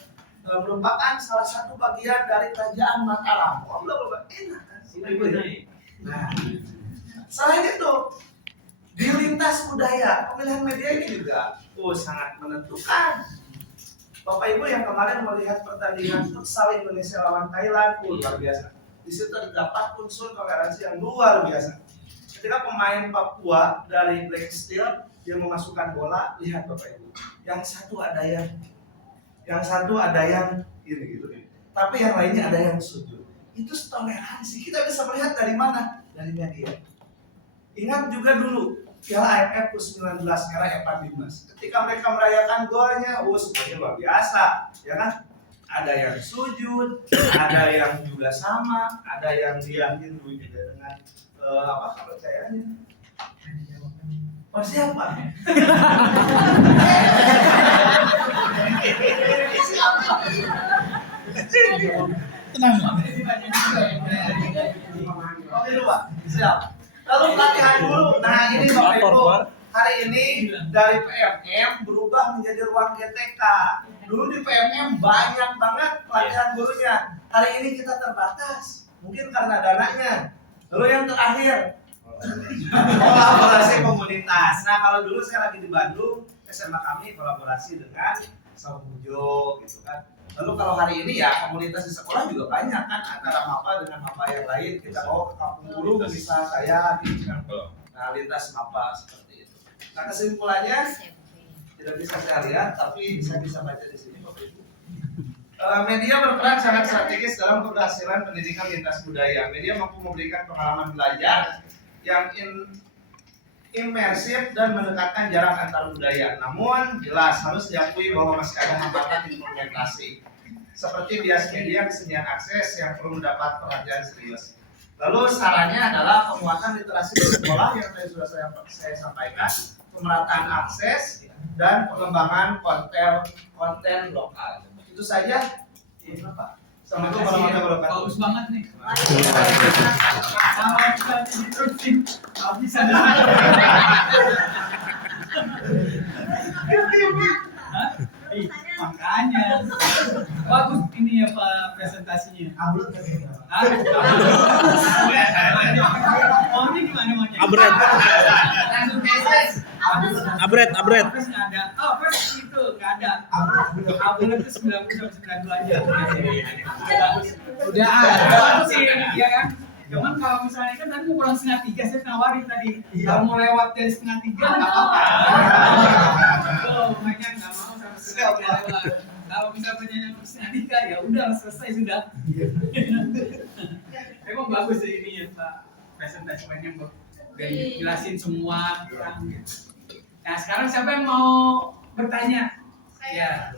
merupakan salah satu bagian dari kerajaan Mataram. Oh, belum enak kan? Nah, selain itu, di lintas budaya, pemilihan media ini juga sangat menentukan. Bapak Ibu yang kemarin melihat pertandingan futsal Indonesia lawan Thailand, luar biasa. Di situ terdapat unsur toleransi yang luar biasa. Ketika pemain Papua dari Black Steel dia memasukkan bola, lihat Bapak Ibu, yang satu ada yang ini gitu, tapi yang lainnya ada yang sujud. Itu toleransi. Kita bisa melihat dari mana? Dari media. Ingat juga dulu Piala AFF U19 era Evan Dimas. Ketika mereka merayakan golnya, semuanya luar biasa, ya kan? Ada yang sujud, ada yang juga sama, ada yang diamin juga dengan kepercayaannya. Oh siapa? Tenang. Oke dulu Pak, siap. Lalu pelatihan dulu. Nah ini Bapak Ibu, hari ini dari PMM berubah menjadi ruang GTK. Dulu di PMM banyak banget pelatihan gurunya. Hari ini kita terbatas, mungkin karena dananya. Lalu yang terakhir, kolaborasi komunitas. Nah kalau dulu saya lagi di Bandung, SMA kami kolaborasi dengan Samujo gitu kan. Lalu kalau hari ini ya komunitas di sekolah juga banyak kan, antara MAPA dengan MAPA yang lain. Kita bawa ke kampung guru, misal saya gitu kan. Nah, lintas MAPA seperti itu. Nah, kesimpulannya tidak bisa saya lihat, tapi saya bisa baca di sini Bapak Ibu. Media berperan sangat strategis dalam keberhasilan pendidikan lintas budaya. Media mampu memberikan pengalaman belajar yang imersif dan mendekatkan jarak antar budaya. Namun jelas harus diakui bahwa masih ada hambatan implementasi, seperti bias media kesenian akses yang perlu mendapat perhatian serius. Lalu sarannya adalah penguatan literasi di sekolah yang tadi sudah saya sampaikan, pemerataan akses dan pengembangan konten lokal. Itu saja. Ini Pak. Assalamualaikum warahmatullahi wabarakatuh. Bagus banget nih. Makanya bagus ini ya Pak presentasinya. Upload tadi. Oh ini gimana mau jadi? Abret. Langsung tes. Abret. Apres nggak ada. Oh apres itu nggak ada. Upload itu 90 sampai 92 aja. Udah ada sih ya kan. Cuman kalau misalnya kan tadi mau pulang 2:30 saya nawarin tadi. Kalau mau lewat dari 2:30 nggak apa-apa. Tuh makanya nggak mau sampai 2:30 lewat. Kalau misalnya pertanyaan 2:30 ya udah selesai sudah. Emang bagus sih ini ya Pak presentasi banyak Pak. Jelasin semua kurang gitu. Nah sekarang siapa yang mau bertanya? Ya.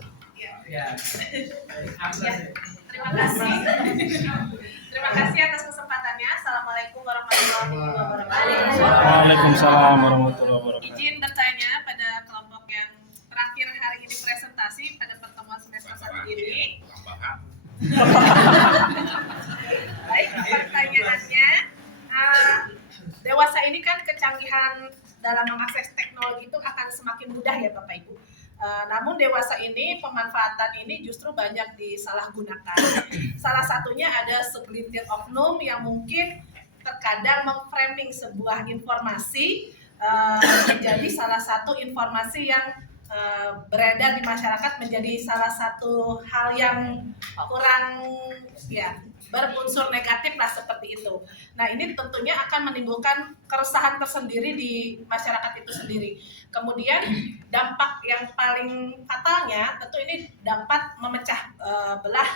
Ya. Terima kasih. Terima kasih atas kesempatannya. Assalamualaikum warahmatullahi wabarakatuh. Waalaikumsalam warahmatullahi wabarakatuh. Izin bertanya pada kelompok yang terakhir hari ini presentasi pada pertemuan semester 1 ini. Tambahan. Baik, pertanyaannya, dewasa ini kan kecanggihan dalam mengakses teknologi itu akan semakin mudah ya Bapak Ibu. Namun dewasa ini pemanfaatan ini justru banyak disalahgunakan. Salah satunya ada segelintir oknum yang mungkin terkadang memframing sebuah informasi menjadi salah satu informasi yang beredar di masyarakat menjadi salah satu hal yang kurang ya berunsur negatif lah seperti itu. Nah ini tentunya akan menimbulkan keresahan tersendiri di masyarakat itu sendiri. Kemudian dampak yang paling fatalnya tentu ini dapat memecah belah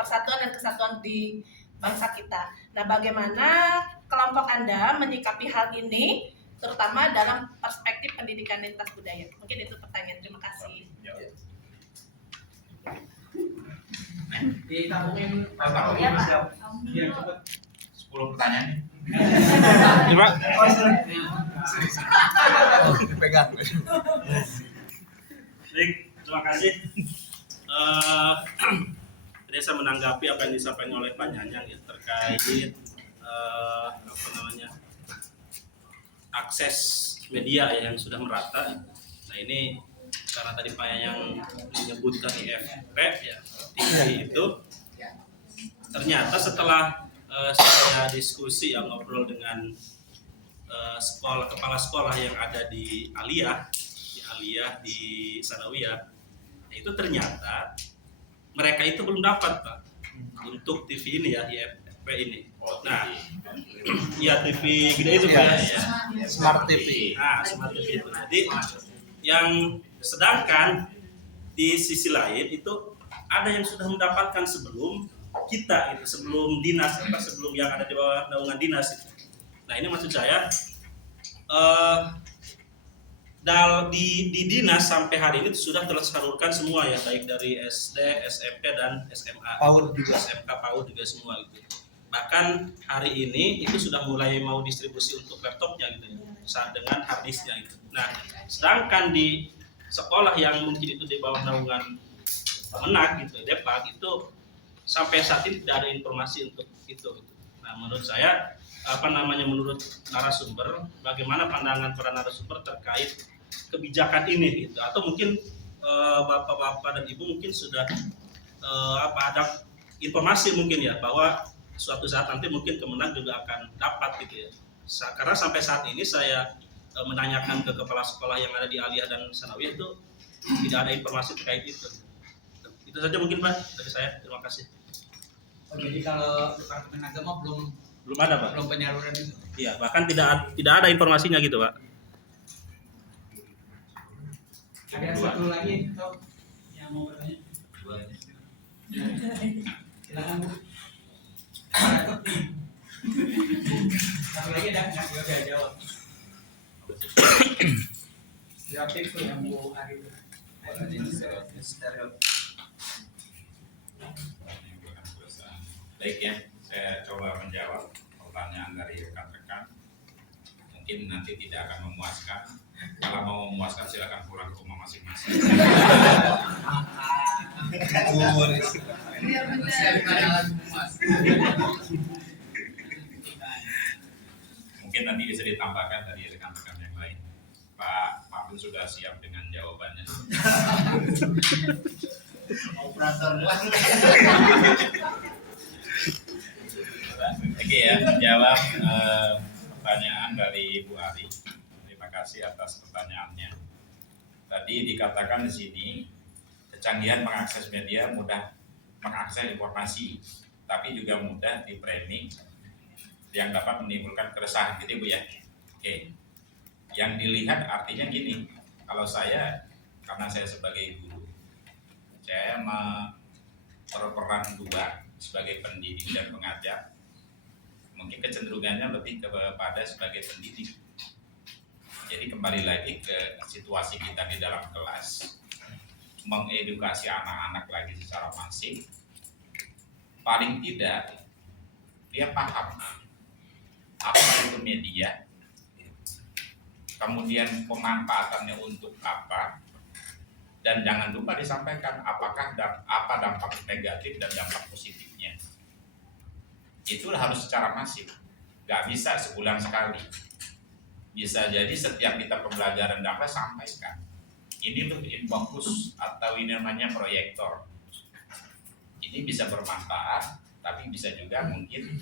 persatuan dan kesatuan di bangsa kita. Nah bagaimana kelompok Anda menyikapi hal ini terutama dalam perspektif pendidikan lintas budaya? Mungkin itu pertanyaan. Terima kasih. Ditanggung Iya Pak. biar cepet. 10 pertanyaan nih. Coba. Dipegang. Baik, terima kasih. Tadi saya menanggapi apa yang disampaikan oleh Pak Nyanyang ya terkait akses media ya, yang sudah merata. Nah ini karena tadi Pak Nyanyang menyebutkan IFP ya TV itu, ternyata setelah saya diskusi yang ngobrol dengan kepala sekolah yang ada di Aliyah di Sanawiyah, itu ternyata mereka itu belum dapat Pak untuk TV ini ya, IFP ini. Nah, ya TV gede itu Pak ya. Smart TV. Nah, Smart TV itu. Jadi yang sedangkan di sisi lain itu ada yang sudah mendapatkan sebelum kita itu, sebelum dinas sebelum yang ada di bawah naungan dinas itu. Nah ini maksud saya di dinas sampai hari ini sudah tersalurkan semua ya, baik dari SD, SMP dan SMA. PAUD juga. SMK, PAUD juga semua gitu. Bahkan hari ini itu sudah mulai mau distribusi untuk laptopnya gitu ya, saat dengan harddisknya itu. Nah sedangkan di sekolah yang mungkin itu di bawah naungan Menak gitu, Depak itu sampai saat ini tidak ada informasi untuk itu. Nah, menurut saya menurut narasumber, bagaimana pandangan para narasumber terkait kebijakan ini gitu, atau mungkin bapak-bapak dan ibu mungkin sudah ada informasi mungkin ya bahwa suatu saat nanti mungkin Kemenang juga akan dapat gitu ya. Karena sampai saat ini saya menanyakan ke kepala sekolah yang ada di Aliyah dan Sanawiyah itu tidak ada informasi terkait itu. Itu saja mungkin Pak dari saya. Terima kasih. Oh, jadi kalau Departemen Agama Belum ada Pak. belum penyaluran itu. Iya, bahkan tidak ada informasinya gitu Pak. Ada satu lagi atau yang mau bertanya? Silakan Bu. Satu lagi ada nggak bisa jawab. Kreatif tuh yang Bu Ari. Baik ya, saya coba menjawab pertanyaan dari rekan-rekan. Mungkin nanti tidak akan memuaskan. Kalau mau memuaskan silakan pulang ke rumah masing-masing. Mungkin nanti bisa ditambahkan dari rekan-rekan yang lain. Pak Mahfud sudah siap dengan jawabannya. Operator Oke ya, menjawab pertanyaan dari Bu Ari. Terima kasih atas pertanyaannya. Tadi dikatakan di sini kecanggihan mengakses media mudah mengakses informasi, tapi juga mudah di framing yang dapat menimbulkan keresahan, gitu Bu ya. Oke. Yang dilihat artinya gini, kalau saya karena saya sebagai guru, saya berperan dua sebagai pendidik dan pengajar. Mungkin kecenderungannya lebih kepada sebagai pendidik. Jadi kembali lagi ke situasi kita di dalam kelas, mengedukasi anak-anak lagi secara masif. Paling tidak dia paham apa itu media, kemudian pemanfaatannya untuk apa, dan jangan lupa disampaikan apakah apa dampak negatif dan dampak positifnya. Itu harus secara masif, nggak bisa sebulan sekali. Bisa jadi setiap kita pembelajaran dapat sampaikan. Ini tuh infocus atau ini namanya proyektor. Ini bisa bermanfaat, tapi bisa juga mungkin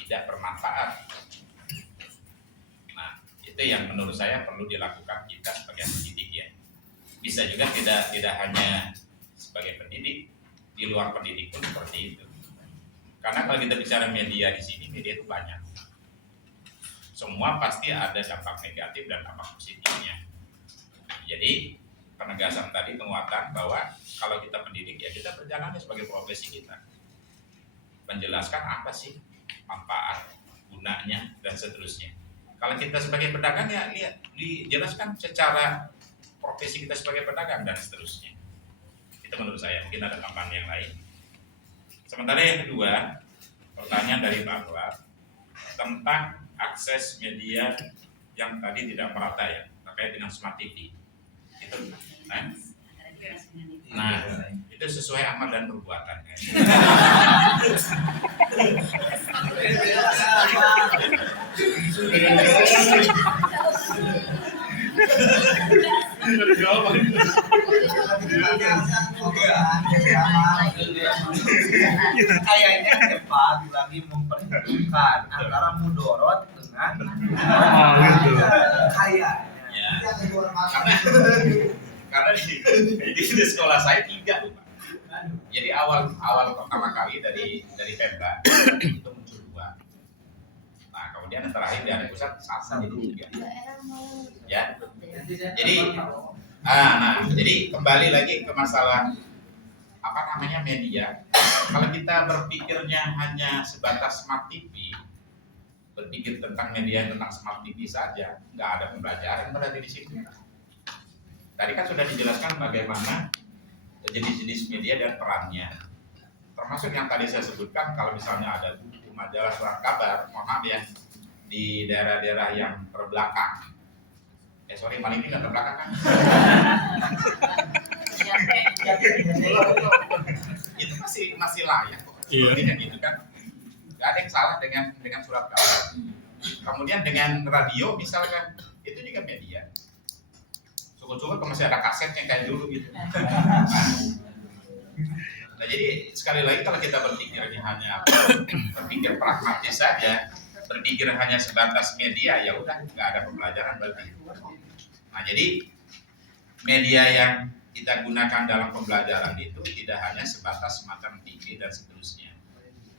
tidak bermanfaat. Nah, itu yang menurut saya perlu dilakukan kita sebagai pendidik ya. Bisa juga tidak hanya sebagai pendidik, di luar pendidik pun seperti itu. Karena kalau kita bicara media di sini, media itu banyak. Semua pasti ada dampak negatif dan dampak positifnya. Jadi penegasan tadi penguatan bahwa kalau kita pendidik ya kita berjalannya sebagai profesi kita. Menjelaskan apa sih manfaat, gunanya dan seterusnya. Kalau kita sebagai pedagang ya lihat dijelaskan secara profesi kita sebagai pedagang dan seterusnya. Itu menurut saya, mungkin ada tambahan yang lain. Sementara yang kedua, pertanyaan dari Pak Kelar tentang akses media yang tadi tidak merata ya, terkait dengan smart TV. Itu, nah, itu sesuai amal dan perbuatan. Kayaknya Pak lagi memperhitungkan antara mudorot dengan kayaknya. Ya. Karena di sekolah saya 3 tuh Pak. Jadi awal pertama kali dari Pemda itu muncul 2. Nah kemudian yang terakhir dari pusat 1 jadi 3. Ya. Jadi kembali lagi ke masalah apa namanya media. Kalau kita berpikirnya hanya sebatas smart TV, berpikir tentang media tentang smart TV saja, nggak ada pembelajaran berarti di situ. Tadi kan sudah dijelaskan bagaimana jenis-jenis media dan perannya. Termasuk yang tadi saya sebutkan, kalau misalnya ada buku, majalah, surat kabar, mohon maaf ya, di daerah-daerah yang terbelakang. Sorry, paling ini nggak terbelakang kan? Itu masih layak kok. Sepertinya gitu kan. Nggak ada yang salah dengan surat kabar. Kemudian dengan radio misalkan, itu juga media. Syukur-syukur masih ada kasetnya kayak dulu gitu. Nah jadi sekali lagi kalau kita berpikirnya hanya berpikir pragmatis saja, berpikir hanya sebatas media, ya udah nggak ada pembelajaran berarti. Nah, jadi media yang kita gunakan dalam pembelajaran itu tidak hanya sebatas semacam TV dan seterusnya.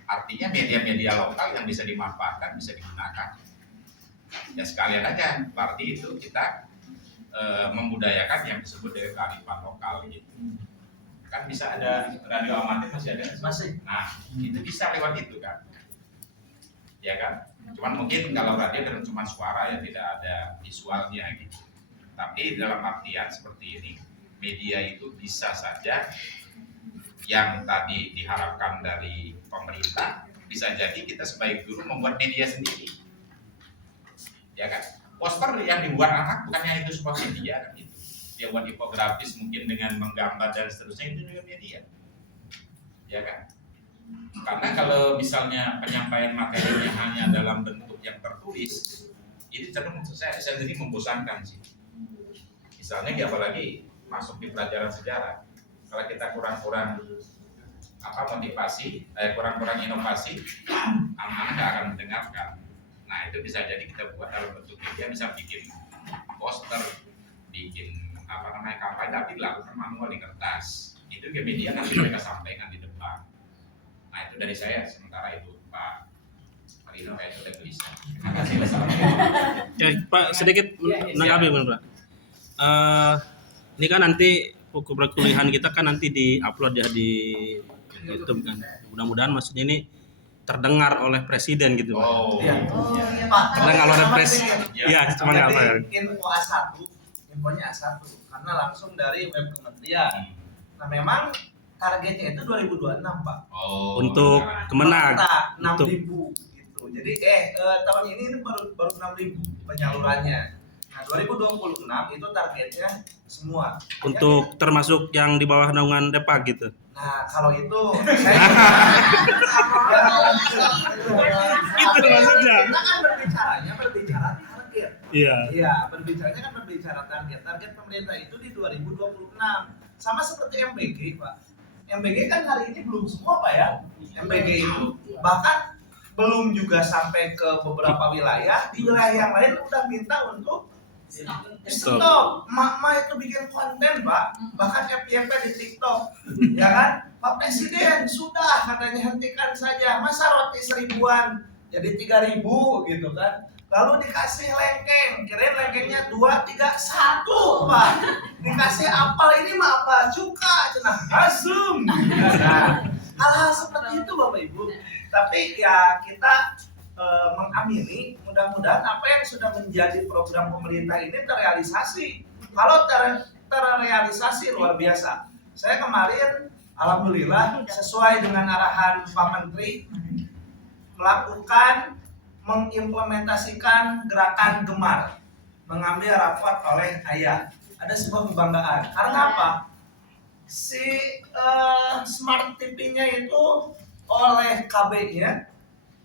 Artinya media-media lokal yang bisa dimanfaatkan, bisa digunakan. Ya sekalian aja, berarti itu kita membudayakan yang disebut dengan kearifan lokal gitu. Kan bisa ada radio amatir, masih ada? Masih. Nah, itu bisa lewat itu kan. Ya kan? Cuman mungkin kalau radio kan cuma suara ya, tidak ada visualnya gitu. Tapi dalam artian seperti ini, media itu bisa saja yang tadi diharapkan dari pemerintah, bisa jadi kita sebagai guru membuat media sendiri. Ya kan? Poster yang dibuat anak bukannya itu sebuah media kan itu. Dia buat infografis mungkin dengan menggambar dan seterusnya, itu juga media. Ya kan? Karena kalau misalnya penyampaian materinya hanya dalam bentuk yang tertulis, itu cenderung saya sendiri membosankan sih. Misalnya apalagi masuk di pelajaran sejarah, kalau kita kurang-kurang motivasi, kurang-kurang inovasi, anak-anak nggak akan mendengarkan. Nah itu bisa jadi kita buat dalam bentuk media, bisa bikin poster, bikin kampanye, tapi dilakukan manual di kertas. Itu ke media nanti mereka sampaikan di depan. Nah itu dari saya, sementara itu Pak Marino kayak sudah tulisan. Terima kasih. Wassalamualaikum. Ya Pak, sedikit menanggapi Pak. Ini kan nanti perkuliahan kita kan nanti di-upload ya di YouTube kan. Mudah-mudahan maksudnya ini terdengar oleh presiden gitu Pak. Oh, Iya. iya. Pak, Terdengar oleh sama presiden. dengan- Iya, cuma Jadi, apa ya? infonya A1 karena langsung dari web kementerian. Nah memang targetnya itu 2026 Pak. Oh, Untuk Kemenag. Rata Untuk 6.000 gitu. Jadi tahun ini baru 6.000 penyalurannya. Nah 2026 itu targetnya semua. untuk termasuk yang di bawah naungan Depak gitu. Nah kalau itu saya Itu maksudnya. Kita kan berbicara target. Iya. Iya, berbicaranya kan berbicara target. Target pemerintah itu di 2026. Sama seperti MBG, Pak. MBG kan hari ini belum semua, Pak ya. MBG itu. Bahkan belum juga sampai ke beberapa wilayah. Di wilayah yang lain udah minta untuk stop. Emak-emak itu bikin konten, Pak. Bahkan FYP di TikTok. Ya kan? Pak Presiden sudah katanya hentikan saja. Masa roti 1000-an jadi 3.000 gitu kan? Lalu dikasih lengkeng, kirain lengkengnya 2, 3, 1 Pak. Dikasih apel ini mah apa? Cuka, cenah asum. Nah, hal-hal seperti itu Bapak Ibu. Tapi ya kita mengamini, mudah-mudahan apa yang sudah menjadi program pemerintah ini terrealisasi. Kalau terrealisasi luar biasa. Saya kemarin alhamdulillah sesuai dengan arahan Pak Menteri melakukan mengimplementasikan gerakan gemar, mengambil rapot oleh ayah. Ada sebuah kebanggaan. Karena apa? Si smart TV-nya itu oleh KB-nya,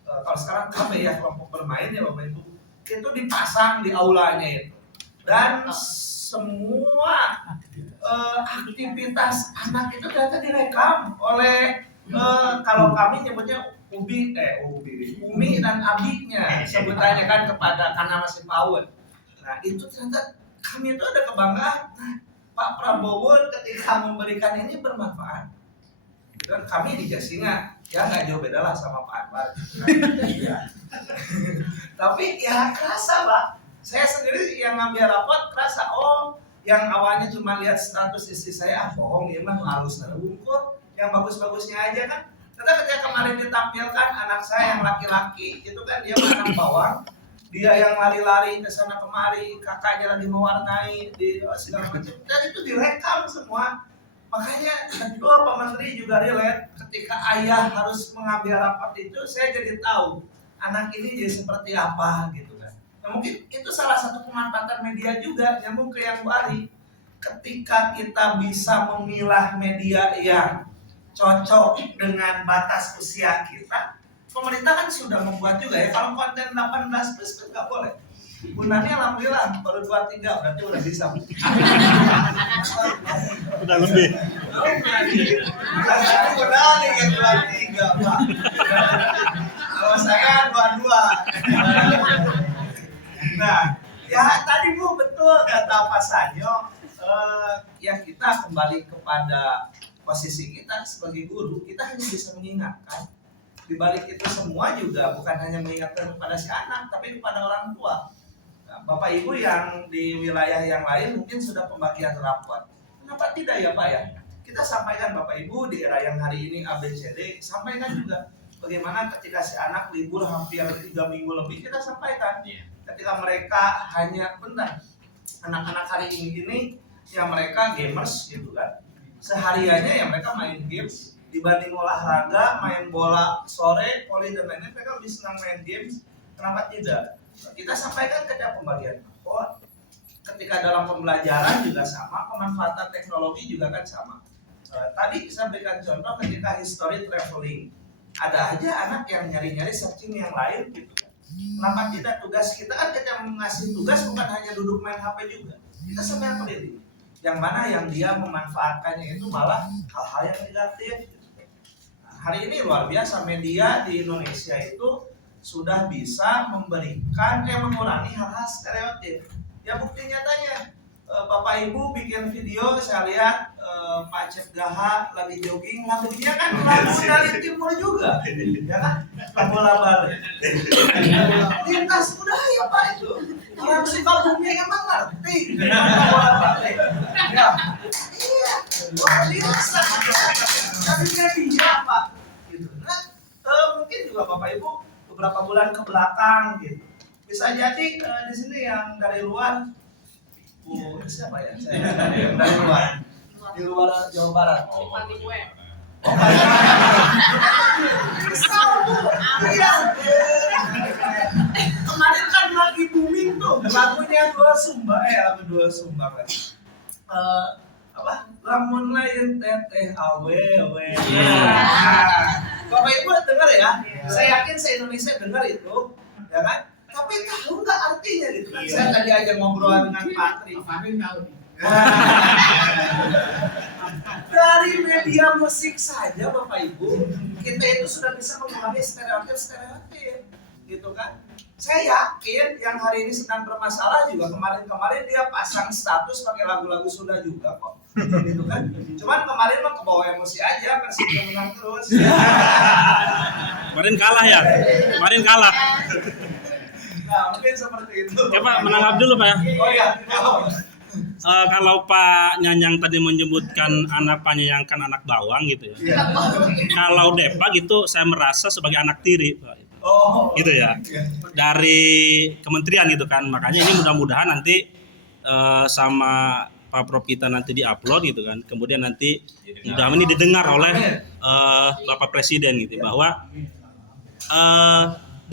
kalau sekarang KB ya, kelompok bermain ya Bapak Ibu, itu dipasang di aulanya itu. Dan semua aktivitas anak itu ternyata direkam oleh kalau kami nyebutnya Umi dan abinya sebutannya kan kepada karena masih PAUD. Nah itu ternyata kami itu ada kebanggaan. Nah, Pak Prabowo ketika memberikan ini bermanfaat. Dan kami di Jasinga ya nggak jauh beda lah sama Pak Anwar. Tapi ya kerasa Pak. Saya sendiri yang ngambil rapot kerasa yang awalnya cuma lihat status istri saya bohong ya mah harus terungkur yang bagus-bagusnya aja kan. Ternyata ketika kemarin ditampilkan anak saya yang laki-laki itu kan dia makan bawang, dia yang lari-lari ke sana kemari, kakaknya lagi mewarnai di segala macam, dan itu direkam semua. Makanya ketua Pak Menteri juga relate ketika ayah harus mengambil rapat itu, saya jadi tahu anak ini jadi seperti apa gitu kan. Nah, mungkin itu salah satu pemanfaatan media juga nyambung ke yang Bari. Ketika kita bisa memilah media yang cocok dengan batas usia kita, pemerintah kan sudah membuat juga ya, kalau konten 18 plus kan nggak boleh. Gunanya alhamdulillah baru 23 berarti udah bisa. Udah lebih. Udah nih yang 23 Pak. Kalau saya dua. Nah, ya tadi Bu betul kata Pak Sanyo. Ya kita kembali kepada posisi kita sebagai guru, kita hanya bisa mengingatkan. Di balik itu semua juga bukan hanya mengingatkan kepada si anak, tapi kepada orang tua. Nah, Bapak Ibu yang di wilayah yang lain mungkin sudah pembagian rapor. Kenapa tidak ya Pak ya? Kita sampaikan Bapak Ibu di era yang hari ini ABCD, sampaikan juga bagaimana ketika si anak libur hampir 3 minggu lebih, kita sampaikan. Ketika mereka hanya benar, anak-anak hari ini ya mereka gamers gitu kan. Sehariannya ya mereka main games, dibanding olahraga, main bola sore, voli dan lain-lain, mereka lebih senang main games. Kenapa tidak? Kita sampaikan ketika pembagian rapor, ketika dalam pembelajaran juga sama, pemanfaatan teknologi juga kan sama. Tadi saya berikan contoh ketika history traveling, ada aja anak yang nyari-nyari searching yang lain gitu kan. Kenapa tidak? Tugas kita kan kita mengasih tugas bukan hanya duduk main HP juga. Kita sampai peliti. Yang mana yang dia memanfaatkannya itu malah hal-hal yang negatif. Nah, hari ini luar biasa media di Indonesia itu sudah bisa memberikan mengurangi hal-hal stereotip. Ya bukti nyatanya Bapak Ibu bikin video, saya lihat Pak Chef Gaha lagi jogging, lagunya kan lagu dari timur juga, ya kan? Lagu Labar. Lintas budaya Pak itu. Orang Sukabumi emang ngerti. Ya, iya, luar biasa. Tapi media Pak, gitu. Nah, mungkin juga Bapak Ibu beberapa bulan ke belakang, gitu. Bisa jadi di sini yang dari luar. Siapa ya? Saya dari luar. Di luar Jawa Barat. Pati gue. Iya. Kemarin kan lagi booming tuh lagunya lagu Dua Sumba kan. Apa? Lamun lain teteh awewe. Bapak Ibu dengar ya? Saya yakin se-Indonesia dengar itu, ya kan? Tapi tahu nggak artinya gitu kan? Saya tadi aja ngobrol dengan Patri. Dari media musik saja Bapak Ibu, kita itu sudah bisa mengurangi stereotip, gitu kan? Saya yakin yang hari ini sedang bermasalah juga kemarin dia pasang status pakai lagu-lagu Sunda juga kok, gitu kan? Cuman kemarin mah kebawa emosi aja, Persija menang terus. Kemarin kalah ya? Kemarin kalah. Nah, mungkin seperti itu. Ya Pak, menanggapi dulu Pak ya. Oh iya, Kalau Pak Nyanyang tadi menyebutkan anak penyayangkan anak bawang gitu ya. Kalau Depak itu saya merasa sebagai anak tiri, Pak. Gitu ya. Dari kementerian gitu kan. Makanya ini mudah-mudahan nanti sama Pak Prof kita nanti diupload gitu kan. Kemudian nanti mudah-mudahan ini didengar oleh Bapak Presiden gitu bahwa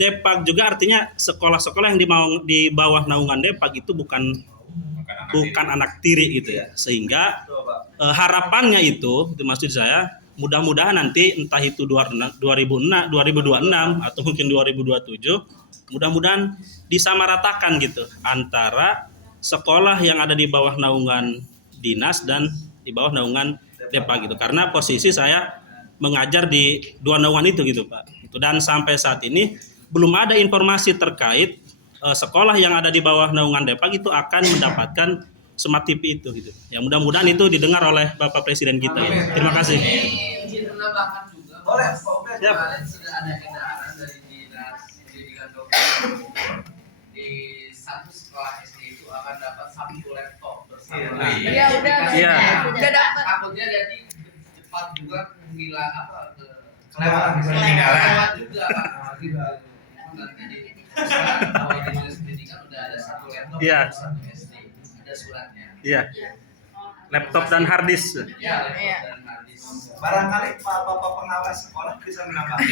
Depak juga artinya sekolah-sekolah yang di bawah naungan Depak itu bukan anak tiri gitu ya. Sehingga harapannya itu maksud saya mudah-mudahan nanti entah itu 2026 atau mungkin 2027 mudah-mudahan disamaratakan gitu antara sekolah yang ada di bawah naungan dinas dan di bawah naungan Depak gitu. Karena posisi saya mengajar di dua naungan itu gitu Pak. Dan sampai saat ini belum ada informasi terkait sekolah yang ada di bawah naungan Depak itu akan mendapatkan smart TV itu gitu. Ya mudah-mudahan itu didengar oleh Bapak Presiden kita. Ya. Terima kasih. Izin menambahkan juga. Boleh, ya. Kemarin sudah ada edaran dari Dinas Pendidikan Kabupaten di satu sekolah SD itu akan dapat 1 laptop bersama. Iya, udah. Iya. Udah dapat. Takutnya jadi cepat juga menghilangkan apa Kelewat juga Pak. Nanti di bahwa di Dinas Pendidikan udah ada 1 laptop Iya. satu SD, ada suratnya. Iya. Laptop dan hard disk. Ya, laptop dan hard disk. Barangkali Pak Bapak pengawas sekolah bisa menambahkan.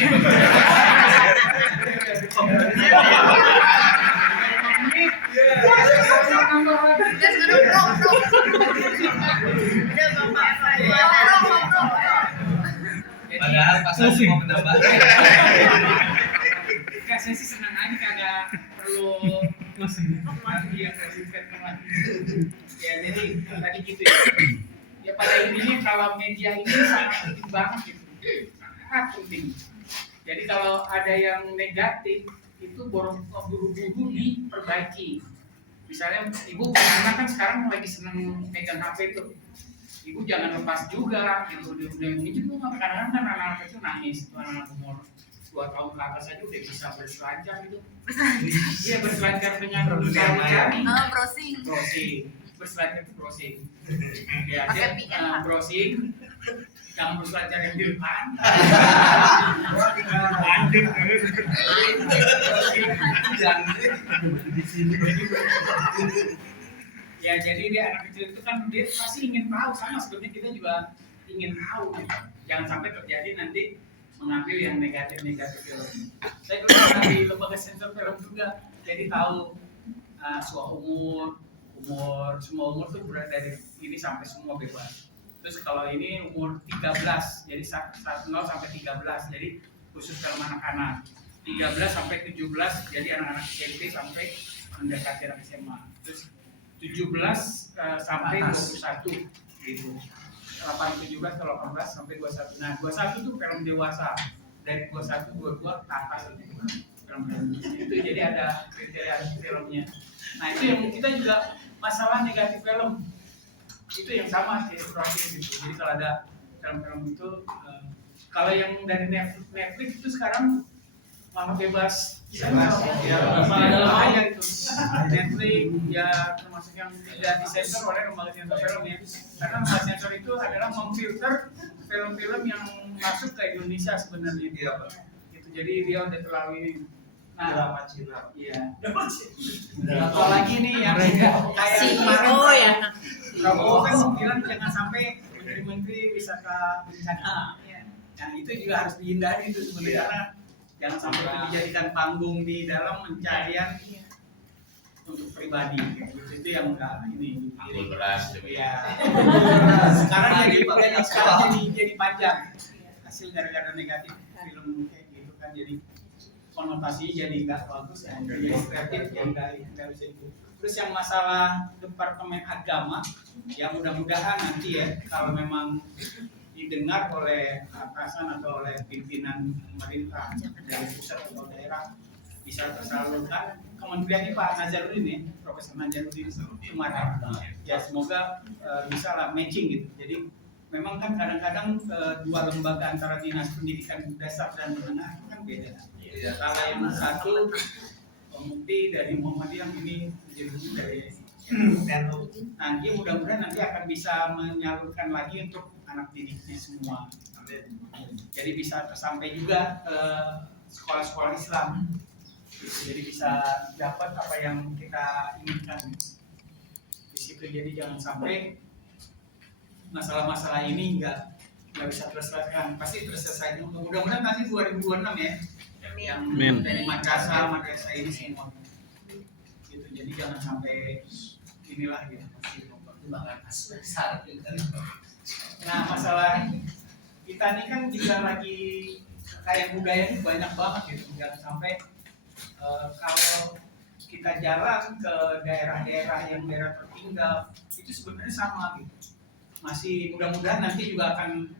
Padahal pas aku mau menambahkan. Saya sih senang aja kagak perlu ya jadi tadi gitu ya. Ya pada intinya kalau media ini sangat penting banget gitu. Sangat penting. Jadi kalau ada yang negatif itu buru-buru diperbaiki. Misalnya ibu anak kan sekarang lagi seneng megang HP tuh, ibu jangan lepas juga gitu. Udah minjem tuh kadang-kadang kan anak-anak itu nangis, anak umur 2 tahun ke atas aja udah bisa berselancar gitu. Iya, berselancar dengan cari-cari. Browsing. Berselancar itu browsing. Ya, dia browsing. Jangan berselancar yang di depan. Ya, jadi dia anak kecil itu kan dia pasti ingin tahu, sama seperti kita juga ingin tahu. Jangan sampai terjadi nanti mengambil yang negatif film. Saya dulu pernah di lembaga sensor film juga, jadi tahu semua umur tuh berada dari ini sampai semua bebas. Terus kalau ini umur 13, jadi 0 sampai 13, jadi khusus kalau anak-anak. 13 sampai 17, jadi anak-anak SMP sampai mendekati anak SMA. Terus 17 sampai 21 gitu. 17 ke 18 sampai 21. Nah, 21 itu film dewasa. Dari 21 22 ke atas itu film-film. Itu jadi ada kriteria filmnya. Nah, itu yang kita juga masalah negatif film. Itu yang sama kayak proses gitu. Jadi kalau ada film-film itu kalau yang dari Netflix itu sekarang malah bebas. Dalam bahaya itu. Netflix ya termasuk yang tidak disensor oleh lembaga sensor film ya. Karena lembaga sensor itu adalah memfilter film-film yang masuk ke Indonesia sebenarnya. Iya, Pak. Gitu. Jadi dia udah terlalu ini. Nah, Drama Cina. Iya. Apalagi nih yang kayak CEO ya. Prabowo kan bilang jangan sampai menteri-menteri wisata bencana. Nah, itu juga harus dihindari itu sebenarnya karena jangan sampai itu dijadikan panggung di dalam pencarian untuk pribadi. Itu yang enggak ini. Anggur beras. Ya. Sekarang jadi pajak hasil gara-gara negatif film kayak gitu kan, jadi konotasinya jadi nggak bagus ya, jadi kreatif jadi nggak bisa itu. Terus yang masalah Departemen Agama, ya mudah-mudahan nanti ya kalau memang didengar oleh atasan atau oleh pimpinan pemerintah dari pusat atau daerah bisa tersalurkan. Kementerian ini Pak Nazarudin ya, Profesor Nazarudin kemarin. Ya semoga bisa lah matching gitu. Jadi memang kan kadang-kadang dua lembaga antara dinas pendidikan dasar dan menengah itu kan beda. Kalau yang satu Mukti dari Muhammadiyah yang ini menjadi dari nanti mudah-mudahan nanti akan bisa menyalurkan lagi untuk anak didiknya semua. Jadi bisa tersampai juga sekolah-sekolah Islam. Jadi bisa dapat apa yang kita inginkan di situ. Jadi jangan sampai masalah-masalah ini nggak bisa terselesaikan. Pasti terselesaikan. Mudah-mudahan nanti 2026 ya. Yang dari madrasah ini semua gitu. Jadi jangan sampai inilah gitu. Nah, masalah kita ini kan juga lagi kayak budaya ini banyak banget gitu. Jangan sampai kalau kita jalan ke daerah-daerah yang daerah tertinggal itu sebenarnya sama gitu. Masih mudah-mudahan nanti juga akan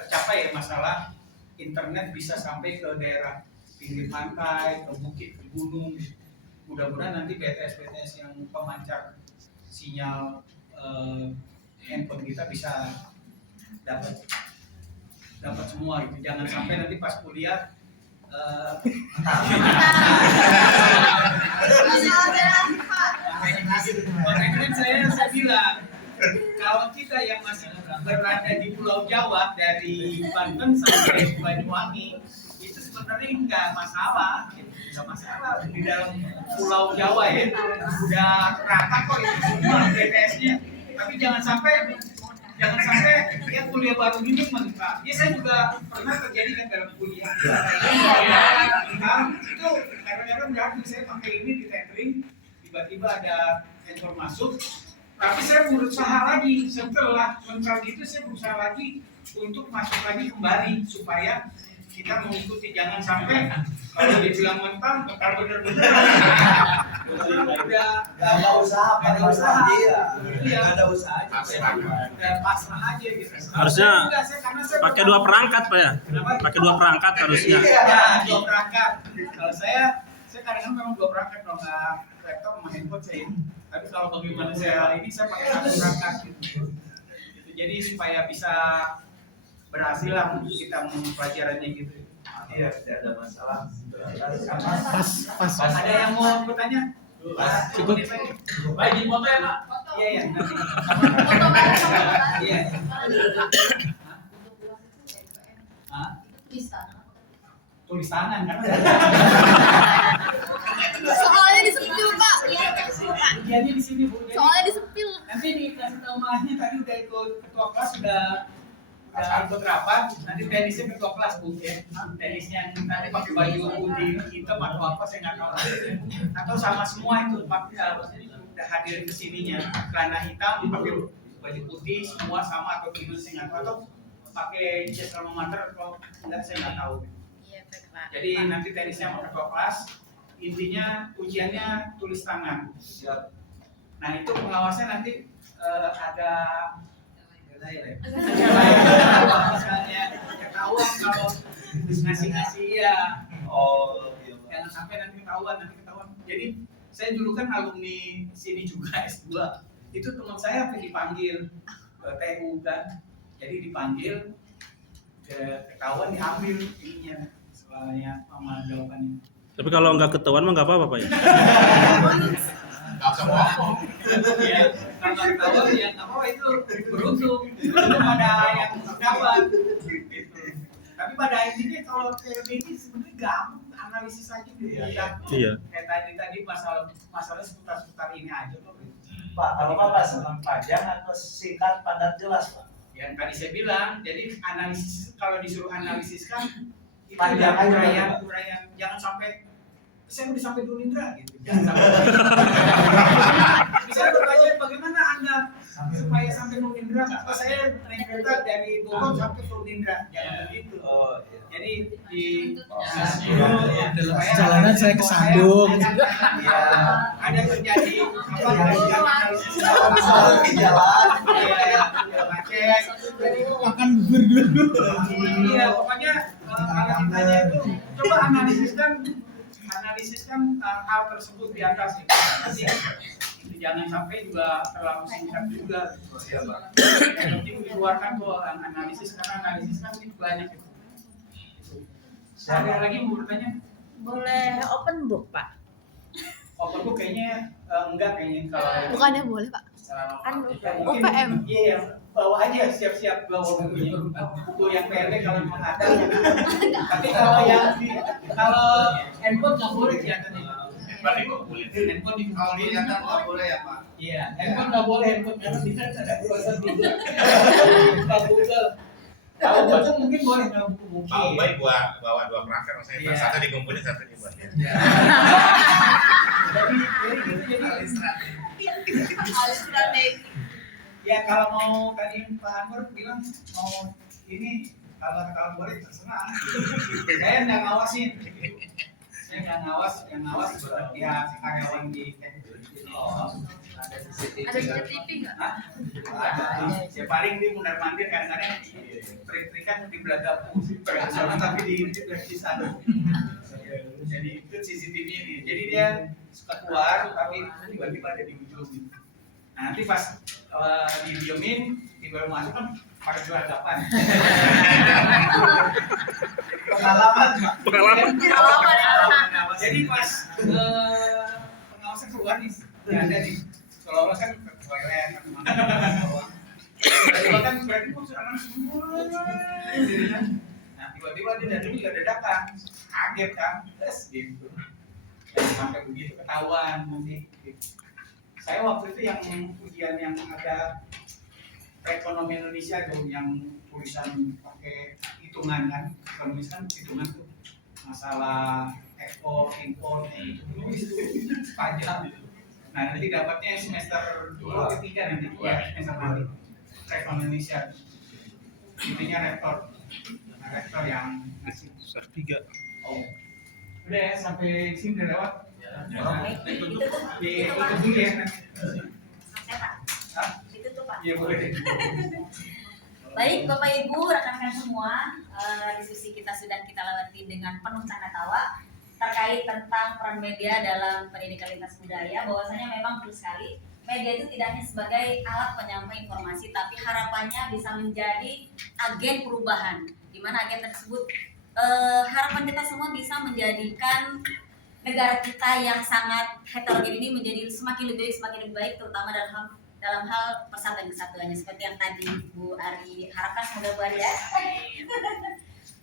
tercapai ya masalah internet bisa sampai ke daerah pinggir pantai, ke bukit, ke gunung. Mudah-mudahan nanti BTS yang pemancar sinyal handphone kita bisa dapat semua gitu. Jangan sampai nanti pas kuliah makanya kan saya bilang kalau kita yang masih berada di Pulau Jawa dari Banten sampai Banyuwangi itu sebenarnya nggak masalah, di dalam Pulau Jawa ya udah rata kok itu semua BTS-nya. Tapi jangan sampai ya kuliah baru ini mentok. Ya saya juga pernah terjadi kan dalam kuliah. Itu kadang-kadang berarti saya pakai ini di tethering, tiba-tiba ada handphone masuk. Tapi saya berusaha lagi, setelah mental gitu saya berusaha lagi untuk masuk lagi kembali supaya kita mengikuti. Jangan sampai kalau dibilang mental benar-benar udah ada usaha. Iya. Ada usaha aja. Pasrah aja gitu. Harusnya pakai 2 perangkat Pak ya. Pakai 2 perangkat harusnya. Iya, 2 perangkat. Kalau saya saya kadang-kadang memang 2 perangkat, kalau nggak laptop sama handphone saya ini. Tapi kalau bagaimana saya ini saya pakai 1 perangkat gitu. Jadi supaya bisa berhasil lah kita mempelajarannya gitu. Iya, tidak ada masalah. Pas. Ada yang mau bertanya? Cukup. Baik, di foto ya, Pak. Iya, iya. Nanti. Foto bareng sama Bapak. Iya. Hah? Tulis tangan kan? Soalnya disepil Pak. Ujiannya di sini, Bu. Jadi, Soalnya disepil. nanti dikasih tahu mahnya tadi udah ikut ketua kelas, udah ikut rapat. Nanti tenisnya ketua kelas, Bu, ya. Tenisnya nanti pakai baju putih hitam atau apa saya nggak tahu. Atau sama semua itu pakai udah hadir ke sininya. Celana hitam pakai baju putih semua sama atau gimana saya nggak tahu. Atau pakai jas alma mater atau enggak saya nggak tahu. Iya, baik Pak. Jadi nanti tenisnya sama ketua kelas. Intinya ujiannya tulis tangan. Siap. Nah itu pengawasnya nanti ada misalnya ketahuan kalau ngasih ya. Oh, iya. Jangan sampai nanti ketahuan. Jadi saya dulu kan alumni sini juga S2. Itu teman saya sampai dipanggil TU kan. Jadi dipanggil ketahuan diambil ininya soalnya sama jawabannya. Tapi kalau nggak ketahuan mah nggak apa-apa Pak ya. Iya, kalau ketahuan ya nggak apa-apa itu beruntung pada yang dapat. Gitu. Tapi pada intinya kalau TLB ini sebenarnya gampang analisis aja gitu. Iya. Kayak tadi masalah seputar ini aja kok. Pak, kalau Bapak senang panjang atau singkat padat jelas, Pak? Yang tadi saya bilang, jadi analisis kalau disuruh analisis kan itu Panjang aja, uraian jangan sampai saya udah sampai dulu Indra gitu. Jangan sampai. Bisa bertanya bagaimana Anda supaya sampai Nur Indra? Oh, saya naik kereta dari Bogor sampai Nur Indra. Jangan begitu. Oh, iya. Jadi di Jalanan saya kesandung. Ya, ada terjadi apa analisis di jalan. Iya, macet. Jadi Makan bubur dulu. iya, pokoknya kalau ditanya itu coba analisiskan hal tersebut di atas itu. Nanti jangan sampai juga terlalu singkat juga. Iya, Pak. Yang penting dikeluarkan tuh analisis karena analisis kan ini banyak itu. Ada lagi mau bertanya? Boleh open book Pak? Open book kayaknya enggak kayaknya kalau Bukannya boleh Pak? anu UPM. Iya, bawa aja siap-siap bawa bukunya. Buku yang pendek kalau memang ada. Tapi kalau kalau handphone nggak boleh kelihatannya. Handphone dikumpulin. nggak boleh ya, Pak? Iya, handphone nggak boleh handphone karena bisa ada kuasa Google. Google. Kalau buku mungkin boleh kalau buku Pak Ubay bawa 2 perangkat, maksudnya Iya. satu dikumpulin, satu dibuat. Jadi gitu Alih strategi. ya kalau mau tadi Pak Anwar bilang mau ini kalau boleh terserah. Saya nggak ngawasin. Saya nggak ngawas, yang ngawas ya karyawan di Ada CCTV nggak? Hah? Ada. Ya paling di mundar mandir kadang-kadang trik-trikan di belakang sana tapi di sana. Jadi itu CCTV ini. Jadi dia suka keluar tapi tiba-tiba ada di ujung. Nah, nanti pas didiemin, baru masuk kan pada gelagapan. Pengalaman. Jadi pas pengawasan keluar nih, nggak ada nih. Kalau orang kan ke toilet, kan kemana? Tiba-tiba kan berarti maksud anak semua. Nah, tiba-tiba dia datang juga dadakan, kaget kan, terus gitu. Dan sampai begitu ketahuan nanti. Saya waktu itu yang ujian yang ada perekonomian Indonesia tuh yang tulisan pakai hitungan kan, ekonomis kan hitungan tuh masalah ekspor impor itu panjang. Nah nanti dapatnya semester 2 ketiga nanti ya semester nanti perekonomian Indonesia intinya rektor yang ngasih Semester 3. oh udah ya sampai sini udah lewat. Ditutup dulu ya. Hah? Ditutup Pak. Iya boleh. Baik Bapak Ibu, rekan-rekan semua, diskusi kita sudah kita lewati dengan penuh canda tawa. terkait tentang peran media dalam pendidikan lintas budaya, bahwasanya memang betul sekali media itu tidak hanya sebagai alat penyampai informasi, tapi harapannya bisa menjadi agen perubahan, di mana agen tersebut harapan kita semua bisa menjadikan negara kita yang sangat heterogen ini menjadi semakin lebih baik, terutama dalam hal persatuan kesatuannya, seperti yang tadi Bu Ari harapkan. Semoga Bu Ari ya.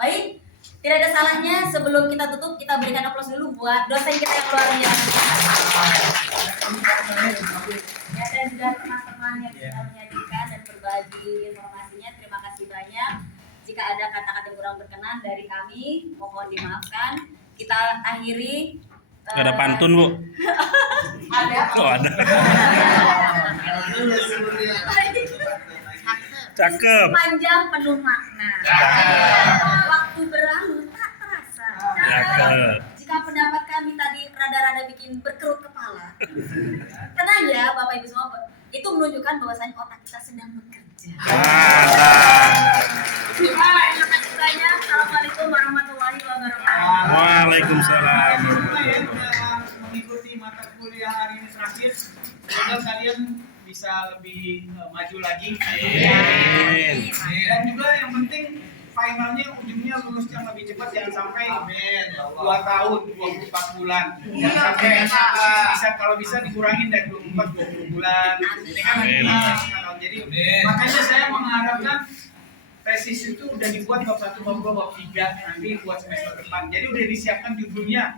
Baik, tidak ada salahnya sebelum kita tutup kita berikan aplaus dulu buat dosen kita yang luar biasa. Ya, dan juga teman-teman yang sudah menyajikan dan berbagi informasinya, terima kasih banyak. Jika ada kata-kata yang kurang berkenan dari kami, mohon dimaafkan. Kita akhiri. Ada pantun, Bu? Ada. Oh, ada. Cakep. Panjang penuh makna. Waktu berlalu tak terasa. Cakep. Jika pendapat kami tadi rada-rada bikin berkerut kepala, tenang ya Bapak Ibu semua, itu menunjukkan bahwasanya otak kita sedang bekerja. Terima kasih banyak. Assalamualaikum warahmatullahi wabarakatuh. Waalaikumsalam. Mengikuti mata kuliah hari ini terakhir, semoga kalian bisa lebih maju lagi. Amin. Dan juga yang penting finalnya ujungnya lulusnya lebih cepat, jangan sampai 2 tahun 24 bulan, jangan sampai bisa, kalau bisa dikurangin dari 24 20 bulan. Ini kan jadi makanya saya mengharapkan tesis itu udah dibuat bab 1, bab 2, bab 3 nanti buat semester depan. Jadi udah disiapkan judulnya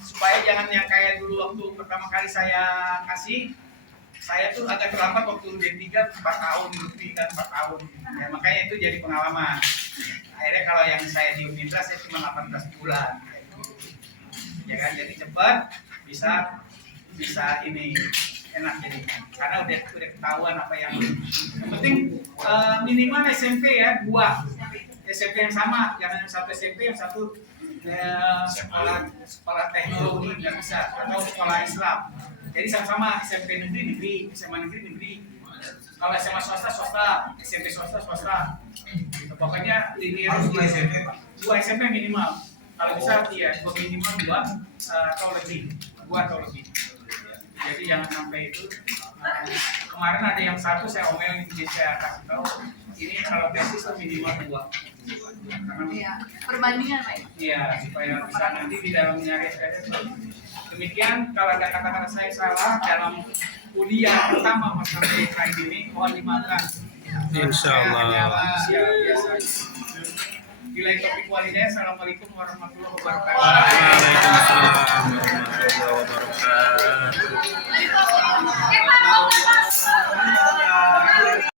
supaya jangan yang kayak dulu waktu pertama kali saya kasih, saya tuh agak terlambat waktu D3 4 tahun, lebih kan 4 tahun. Ya, makanya itu jadi pengalaman. Akhirnya kalau yang saya di Unindra saya cuma 18 bulan. Ya kan, jadi cepat bisa ini enak jadi, karena udah ketahuan apa yang penting. Minimal SMP ya, 2 SMP yang sama, jangan yang satu SMP yang satu sekolah teknologi nggak bisa, atau sekolah Islam. Jadi sama-sama SMP negeri, SMA negeri. Kalau SMA swasta, SMP swasta. Pokoknya linear 2 SMP minimal. Kalau bisa iya, minimal 2 atau lebih. Jadi jangan sampai itu. Kemarin ada yang satu saya omelin, jadi saya kasih tahu. Ini kalau tesis minimal 2. Iya, perbandingan Pak. Iya, supaya bisa nanti di dalam nyari demikian. Kalau ada kata-kata saya salah dalam kuliah pertama masa kayak gini, mohon dimaafkan. Insyaallah. Siap biasa. Bila topik walidaya, assalamualaikum warahmatullahi wabarakatuh. Waalaikumsalam warahmatullahi wabarakatuh.